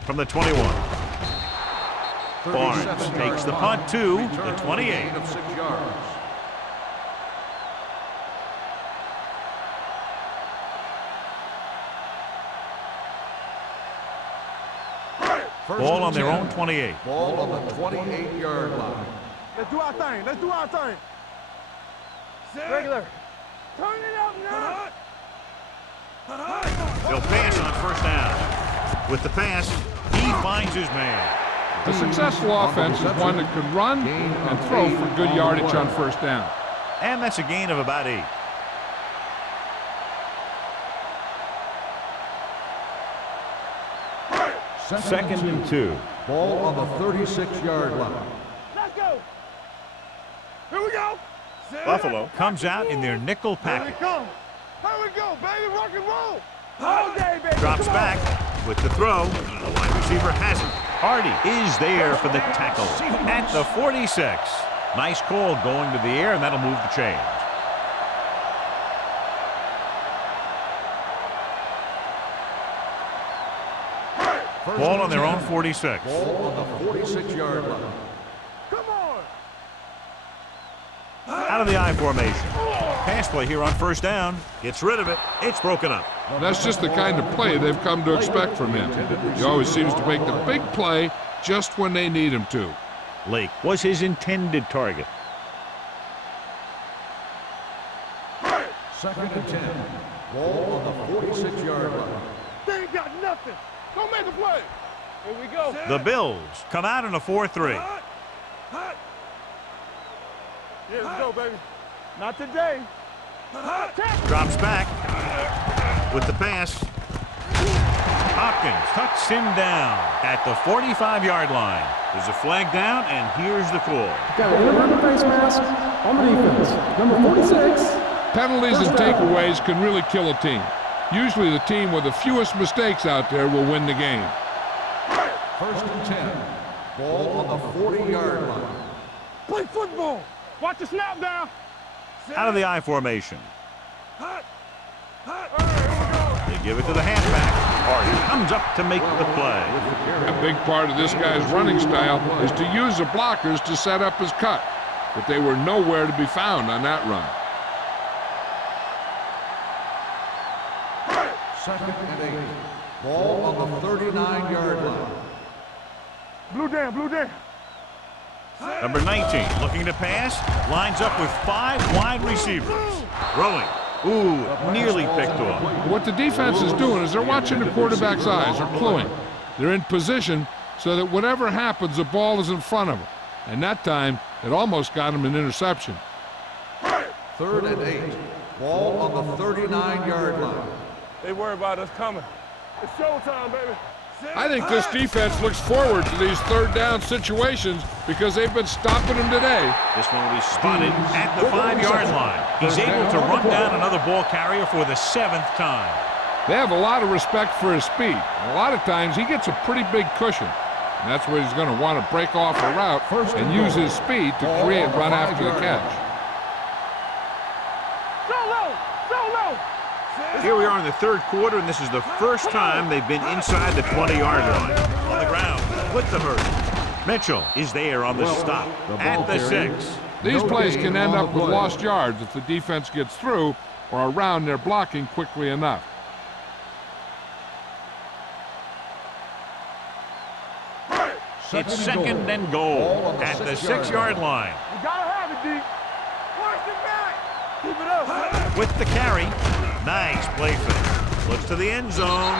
From the 21. Barnes takes the punt to the 28. Of 6 yards. Ball on their own 28. Ball on the 28-yard line. Let's do our thing. Let's do our thing. Regular. Turn it up now. They'll pass on first down. With the pass, he finds his man. A successful offense is one that can run and throw for good yardage on first down. And that's a gain of about 8. Second and 2. Ball on the 36-yard line. Let's go. Here we go. Buffalo comes out in their nickel Here we package. come. Here we go, baby. Rock and roll. All day, baby. Drops Come on. back with the throw. The wide receiver has it. Hardy is there for the tackle at the 46. Nice call going to the air, and that'll move the chains. Ball on their own 46. Ball on the 46-yard line. Come on. Out of the I formation. Pass play here on first down. Gets rid of it. It's broken up. That's just the kind of play they've come to expect from him. He always seems to make the big play just when they need him to. Lake was his intended target. Second and 10. Ball on the 46-yard line. They ain't got nothing. Go make a play. Here we go. The Bills come out in a 4-3. Yeah, let's go, baby. Not today. Drops back with the pass. Hopkins tucks him down at the 45-yard line. There's a flag down, and here's the call. Got an inadvertent face mask on the defense. Number 46. Penalties and takeaways can really kill a team. Usually the team with the fewest mistakes out there will win the game. First and 10. Ball on the 40-yard line. play football. Watch the snap down. Out of the I formation. Hut. They give it to the halfback. He comes up to make the play. A big part of this guy's running style is to use the blockers to set up his cut, but they were nowhere to be found on that run. Second and 8. Ball on the 39-yard line. Blue down, blue down. Number 19 looking to pass. Lines up with 5 wide receivers. Throwing. Ooh, nearly picked off. What the defense is doing is they're watching the quarterback's eyes. They're cluing. They're in position so that whatever happens, the ball is in front of them. And that time, it almost got him an interception. Third and 8. Ball on the 39-yard line. They worry about us coming. It's showtime, baby. I think this defense looks forward to these third down situations because they've been stopping them today. This one will be spotted at the 5-yard line. He's able to run down another ball carrier for the 7th time. They have a lot of respect for his speed. A lot of times he gets a pretty big cushion. And that's where he's going to want to break off a route and use his speed to create run after the catch. Here we are in the third quarter, and this is the first time they've been inside the 20-yard line. On the ground, with the hurt. Mitchell is there on the stop at the 6. These plays can end up with lost yards if the defense gets through or around their blocking quickly enough. It's second and goal at the 6-yard line. You gotta have it, D. Watch it back. Keep it up. With the carry. Nice play fake. Looks to the end zone.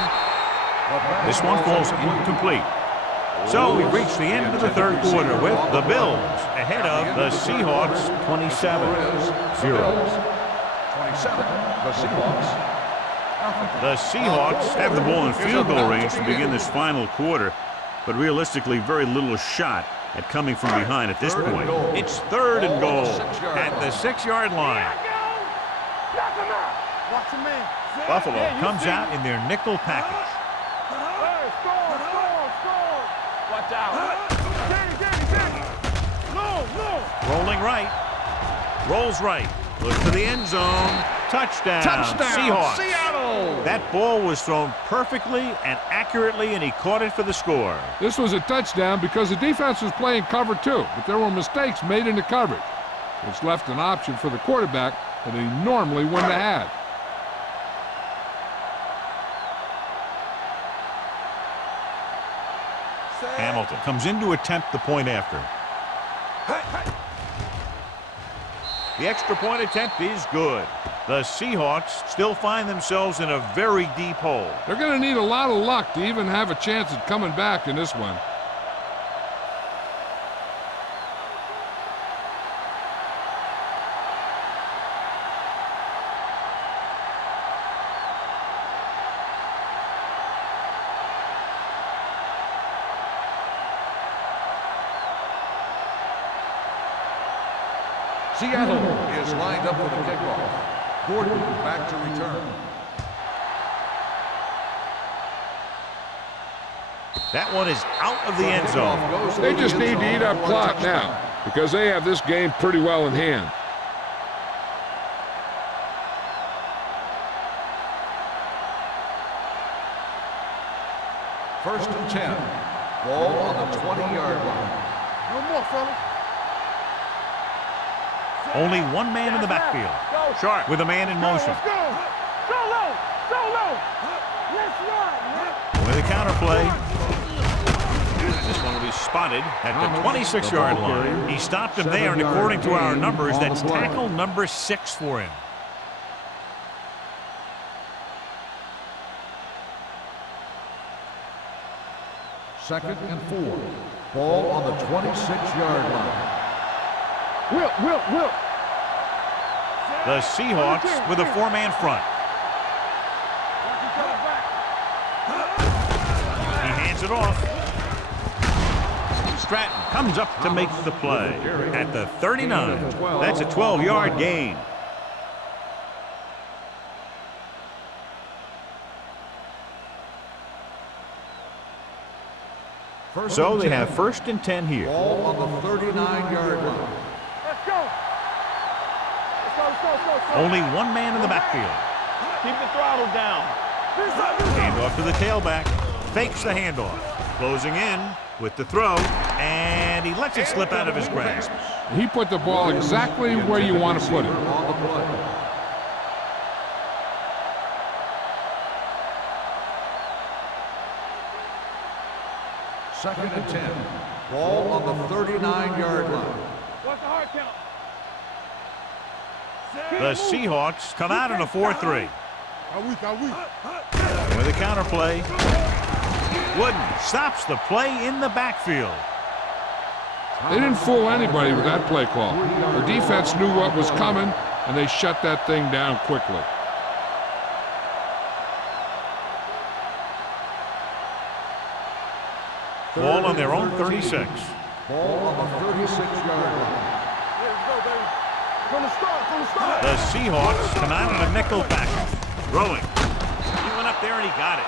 This one falls incomplete. So we've reached the end of the third quarter with the Bills ahead of the Seahawks 27-0. 27. The Seahawks. The Seahawks have the ball in field goal range to begin this final quarter, but realistically very little shot at coming from behind at this point. It's third and goal at the 6-yard line. Knock him out. Watch him in. Buffalo comes out in their nickel package. Hey, score. Watch out. Danny. No. Rolling right. Rolls right. Looks to the end zone. Touchdown. Seahawks. Seattle! That ball was thrown perfectly and accurately, and he caught it for the score. This was a touchdown because the defense was playing cover 2, but there were mistakes made in the coverage, which left an option for the quarterback that he normally wouldn't have had. Hamilton comes in to attempt the point after. The extra point attempt is good. The Seahawks still find themselves in a very deep hole. They're going to need a lot of luck to even have a chance at coming back in this one. Seattle is lined up for the kickoff. Gordon back to return. That one is out of the end zone. They just need to eat up clock now because they have this game pretty well in hand. First and 10. Ball on the 20-yard line. No more, fellas. Only one man in the backfield. Sharp with a man in motion. Let's go. Solo. Let's run, man. With a counter play. This one will be spotted at the 26-yard line. He stopped him there, and according to our numbers, that's tackle number 6 for him. Second and 4. Ball on the 26-yard line. Will. The Seahawks with a 4-man front. He hands it off. Stratton comes up to make the play at the 39. That's a 12-yard gain. So they have 1st and 10 here. Ball on the 39-yard line. Let's go. Let's go, let's go, let's go, let's go. Only one man in the backfield. Keep the throttle down. Handoff to the tailback. Fakes the handoff. Closing in with the throw. And he lets it slip out of his grasp. He put the ball exactly where you want to put it. On the play. Second and 10. Ball on the 39-yard line. What's the hard count? The Seahawks come out in a 4-3. With a counter play. Wooden stops the play in the backfield. They didn't fool anybody with that play call. The defense knew what was coming, and they shut that thing down quickly. Ball on their own 36. Ball on the 36-yard line. Let's go, baby. From the start, from the start. The Seahawks come out in a nickel package. Throwing. He went up there and he got it.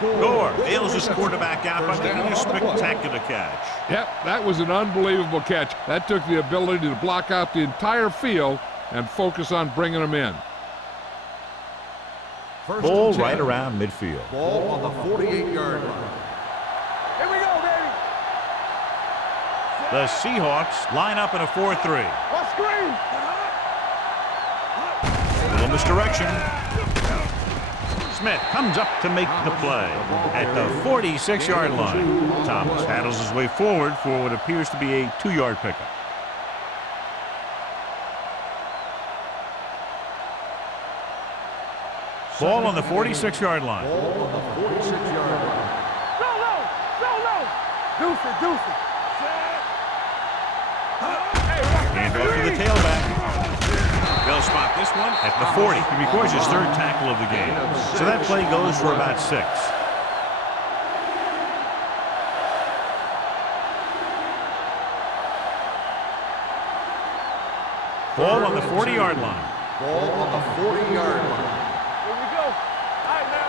Gore bails his quarterback out by making a spectacular catch. Yep, that was an unbelievable catch. That took the ability to block out the entire field and focus on bringing them in. First Ball and 10. right around midfield. Ball on the 48-yard line. Here we go, baby. The Seahawks line up in a 4-3. Let's screen. A little misdirection. Smith comes up to make the play at the 46-yard line. Thomas paddles his way forward for what appears to be a 2-yard pickup. Ball on the 46-yard line. Ball on the 46-yard line. Solo, solo. Deuce it, deuce it. Handoff to the tailback. They'll spot this one at the 40. He records his 3rd tackle of the game. So that play goes for about 6. Ball on the 40-yard line. Ball on the 40-yard line. Here we go. All right, now.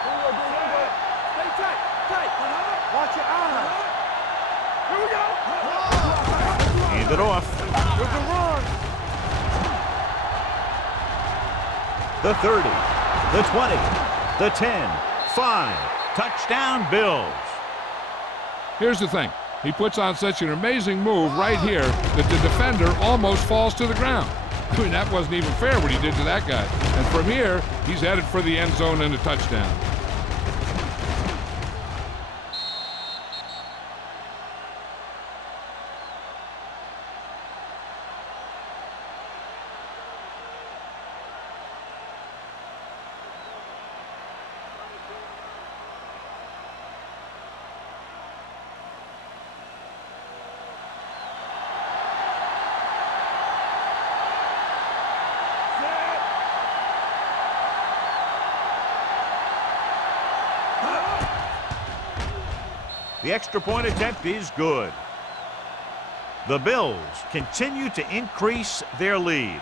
Here we go, here we go. Stay tight, tight. Watch your eyes. Here we go. Hand it off. With the run. The 30, the 20, the 10, 5. Touchdown, Bills. Here's the thing. He puts on such an amazing move right here that the defender almost falls to the ground. I mean, that wasn't even fair what he did to that guy. And from here, he's headed for the end zone and a touchdown. The extra point attempt is good. The Bills continue to increase their lead.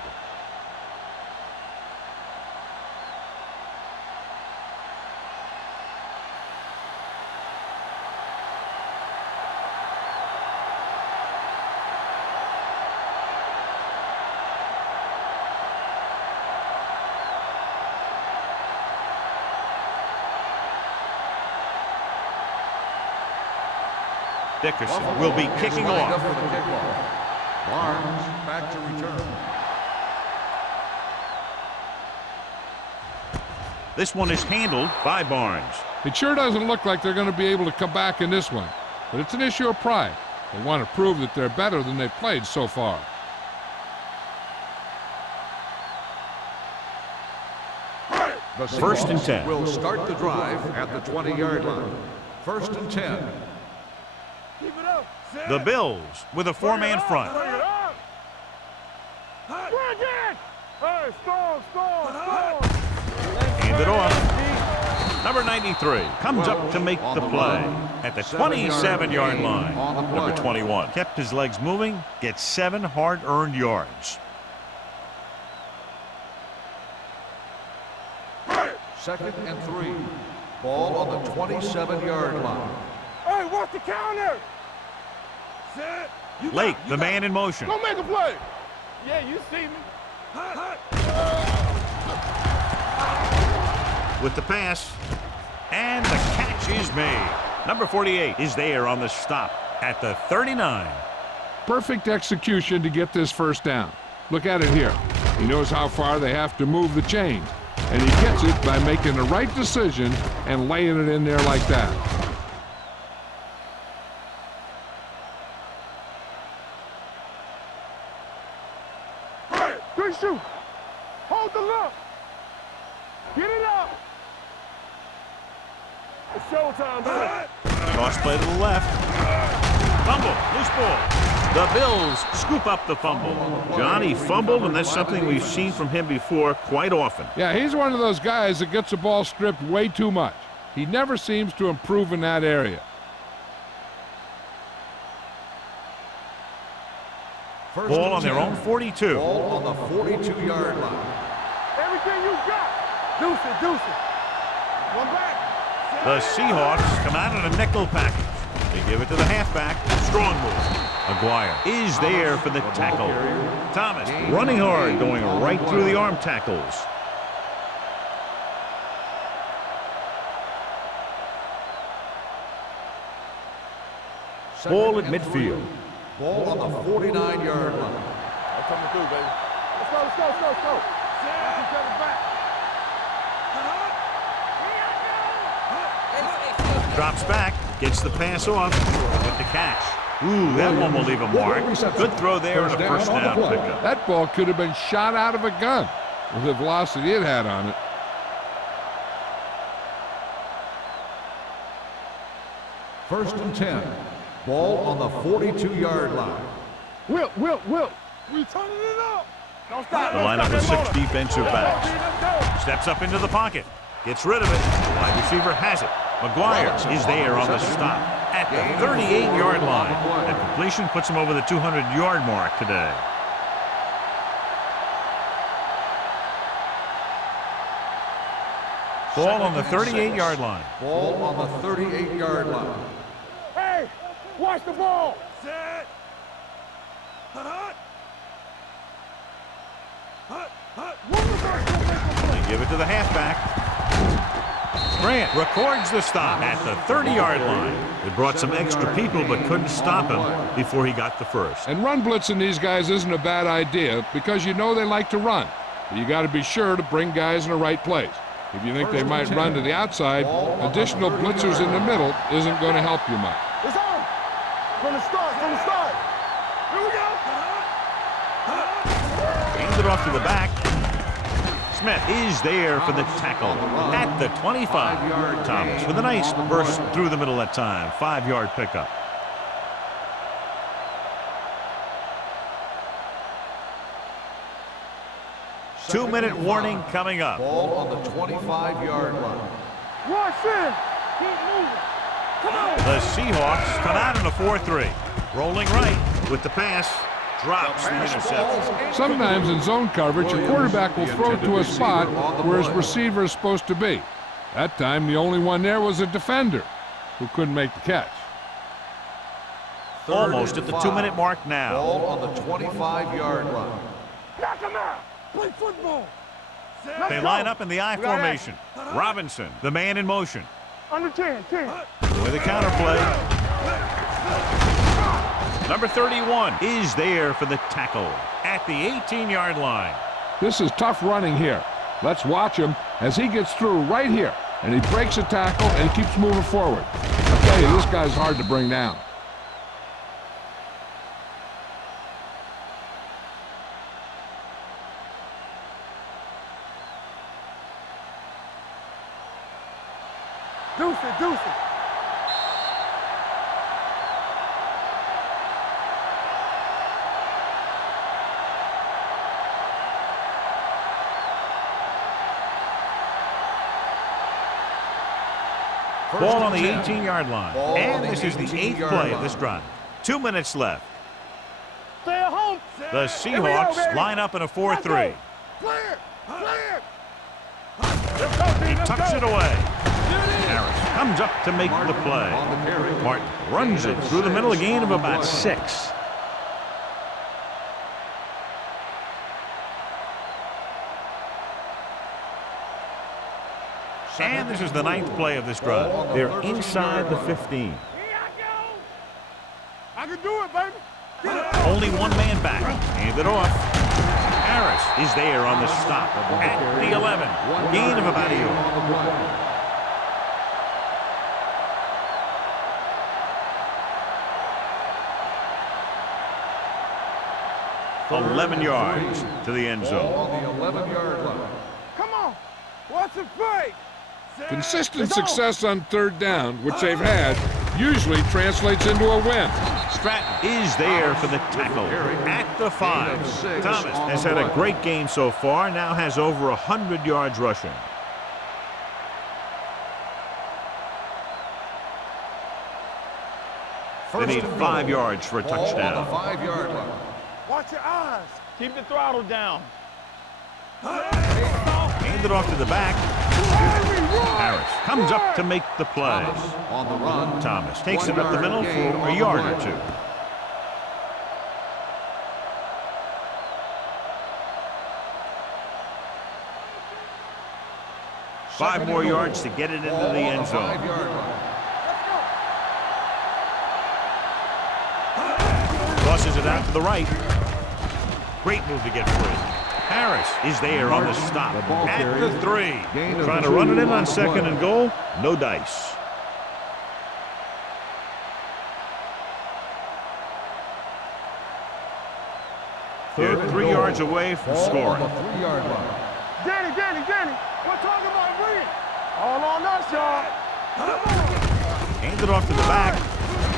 Dickerson will be kicking Lined up off. for the kickoff. Barnes back to return. This one is handled by Barnes. It sure doesn't look like they're going to be able to come back in this one, but it's an issue of pride. They want to prove that they're better than they've played so far. The First and 10. will start the drive at the 20-yard line. First and 10. Keep it up. The Bills with a 4-man front. Bring it up. Bring it. Hey, strong. Hand it off. Number 93 comes up to make the play at the 27-yard line. Number 21 kept his legs moving, gets 7 hard-earned yards. Second and 3. Ball on the 27-yard line. Hey, what's the counter? Set. Lake, the man in motion. Go make a play. Yeah, you see me. With the pass. And the catch is made. Number 48 is there on the stop at the 39. Perfect execution to get this first down. Look at it here. He knows how far they have to move the chains, and he gets it by making the right decision and laying it in there like that. Good shoot. Hold the look. Get it up. It's showtime, man. Cross play to the left. Fumble, loose ball. The Bills scoop up the fumble. Johnny fumbled, and that's something we've seen from him before quite often. Yeah, he's one of those guys that gets the ball stripped way too much. He never seems to improve in that area. Ball on their own 42. Ball on the 42-yard line. Everything you got. Deuce it, deuce it. One back. The Seahawks come out in a nickel package. They give it to the halfback. Strong move. Aguirre is there for the tackle. Thomas running hard, going right through the arm tackles. Ball at midfield. Ball on the 49-yard line. I'm coming through, baby. Let's go, let's go, let's go, let's go. Keep coming back. Drops back, gets the pass off with the catch. Ooh, that one will leave a mark. Good throw there and a first down pickup. That ball could have been shot out of a gun with the velocity it had on it. First and 10. Ball on the 42-yard line. Wilt. We turning it up. Don't stop. The lineup of 6 defensive backs. Steps up into the pocket. Gets rid of it. Wide receiver has it. McGuire is there on the stop at the 38-yard line. That completion puts him over the 200-yard mark today. Ball on the 38-yard line. Ball on the 38-yard line. Hey, watch the ball. Set. They give it to the halfback. Grant records the stop at the 30-yard line. It brought some extra people but couldn't stop him before he got the first. And run blitzing these guys isn't a bad idea because you know they like to run. But you got to be sure to bring guys in the right place. If you think they might run to the outside, additional blitzers in the middle isn't going to help you much. It's on. From the start. Here we go. Hands it off to the back. Smith is there for the tackle at the 25. Thomas with a nice burst through the middle that time. 5-yard pickup. Two-minute warning coming up. Ball on the 25-yard line. Watch it. Keep moving. Come on. The Seahawks come out in a 4-3. Rolling right with the pass. Drops the interception. Sometimes in zone coverage, a quarterback will throw to a spot where his receiver is supposed to be. That time, the only one there was a defender who couldn't make the catch. Almost at the 2-minute mark now. Ball on the 25-yard line. Knock him out. Play football. They line up in the I formation. Robinson, the man in motion. Under 10. With a counter play. Number 31 is there for the tackle at the 18-yard line. This is tough running here. Let's watch him as he gets through right here. And he breaks a tackle and he keeps moving forward. I tell you, this guy's hard to bring down. Deuce it. Ball on the 18-yard line. Ball And on this the is the 8th 18-yard play of line. this drive. 2 minutes left. Stay at home. The Seahawks line up in a 4-3. Clear. He tucks it away. Harris comes up to make the play. Martin runs it through the middle, a gain of about 6. And this is the 9th play of this drive. They're inside the 15. Here I go. I can do it, baby. Only one man back. Hand it off. Harris is there on the stop at the 11. Gain of about a yard. 11 yards to the end zone. On the 11-yard line. Come on. What's the play? Consistent success on 3rd down, which they've had, usually translates into a win. Stratton is there for the tackle at the 5. Thomas has had a great game so far, now has over 100 yards rushing. They need 5 yards for a touchdown. On the 5-yard line. Watch your eyes. Keep the throttle down. Hand it off to the back. Harris comes up to make the play. On the run. Thomas takes it up the middle for a yard or 2. Five more yards to get it into the end zone. Crosses it out to the right. Great move to get free. Harris is there on the stop at the 3. Trying to run it in on 2nd and goal. No dice. They're 3 yards away from scoring. Danny. We're talking about bringing. All on us, y'all. Hand it off to the back.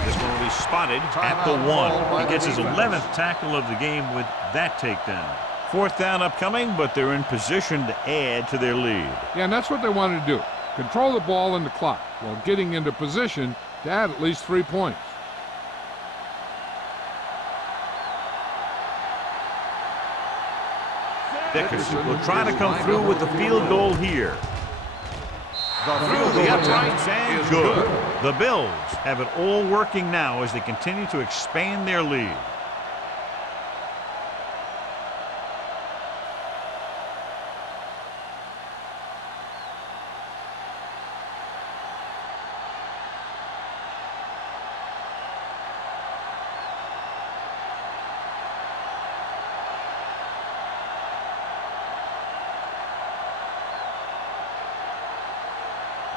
This one will be spotted at the 1. He gets his 11th tackle of the game with that takedown. 4th down upcoming, but they're in position to add to their lead. Yeah, and that's what they wanted to do. Control the ball and the clock while getting into position to add at least 3 points. Dickerson will try to come through with the field goal here. Through the uprights and good. The Bills have it all working now as they continue to expand their lead.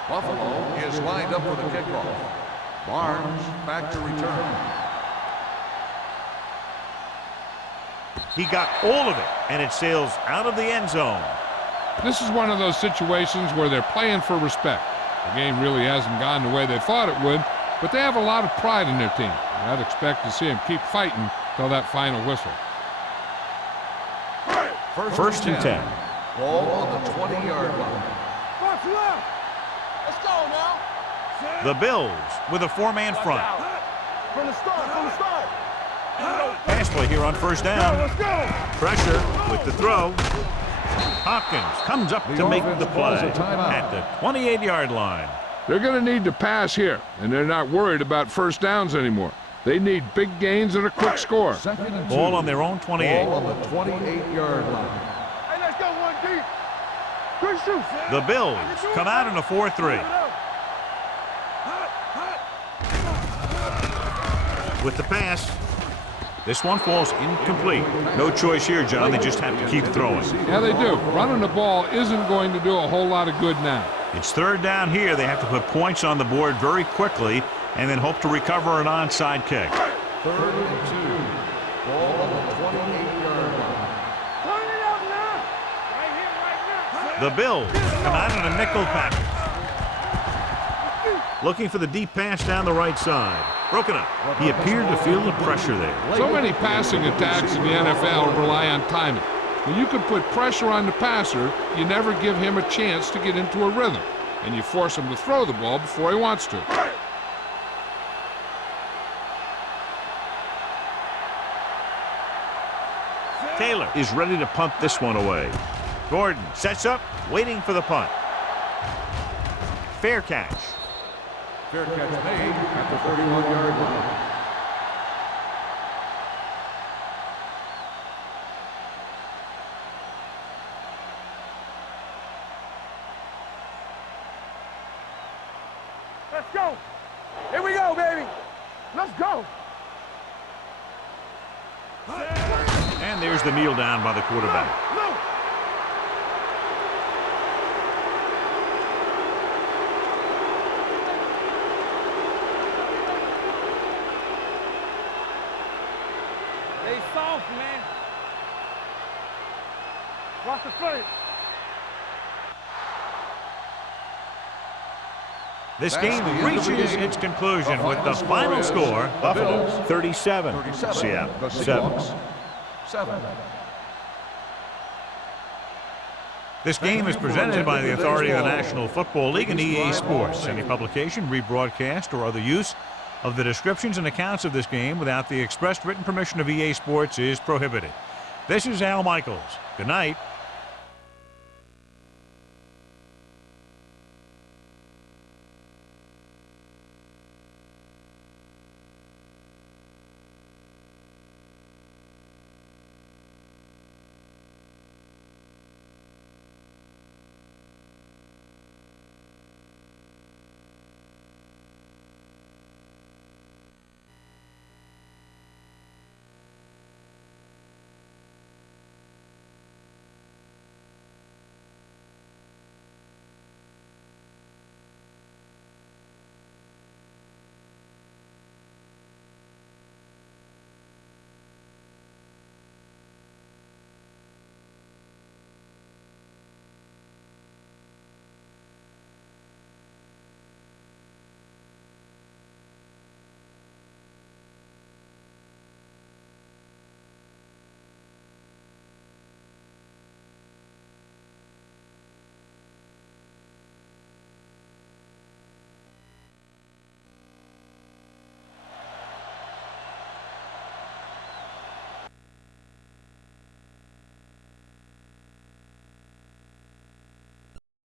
Buffalo is lined up for the kickoff. Barnes back to return. He got all of it, and it sails out of the end zone. This is one of those situations where they're playing for respect. The game really hasn't gone the way they thought it would, but they have a lot of pride in their team. I'd expect to see them keep fighting till that final whistle. First and 10. Ball on the 20-yard line. What's left? Let's go now. The Bills with a 4-man front. From the start. Pass play here on first down. Let's go. Pressure with the throw. Hopkins comes up to make the play at the 28-yard line. They're going to need to pass here, and they're not worried about first downs anymore. They need big gains and a quick score. Ball on their own 28. Ball on the 28-yard line. Hey, let's go one deep. Good shoot. The Bills come out in a 4-3. With the pass. This one falls incomplete. No choice here, John. They just have to keep throwing. Yeah, they do. Running the ball isn't going to do a whole lot of good now. It's third down here. They have to put points on the board very quickly and then hope to recover an onside kick. 3rd and 2. Ball on the 28-yard line. Turn it up now. Right here, right now. The Bills come out in a nickel package. Looking for the deep pass down the right side. Broken up. He appeared to feel the pressure there. So many passing attacks in the NFL rely on timing. When you can put pressure on the passer, you never give him a chance to get into a rhythm, and you force him to throw the ball before he wants to. Taylor is ready to punt this one away. Gordon sets up, waiting for the punt. Fair catch. Fair catch made at the 31-yard line. Let's go. Here we go, baby. Let's go. And there's the kneel down by the quarterback. Luke. Stay soft, man. Watch the flank. This That's game the end of the reaches game. its conclusion The with the final final score score, is Buffalo Bills 37, 37. Seattle The 7. Seahawks 7. This game is presented by the authority of the National Football League and EA Sports. Any publication, rebroadcast, or other use of the descriptions and accounts of this game without the expressed written permission of EA Sports is prohibited. This is Al Michaels. Good night.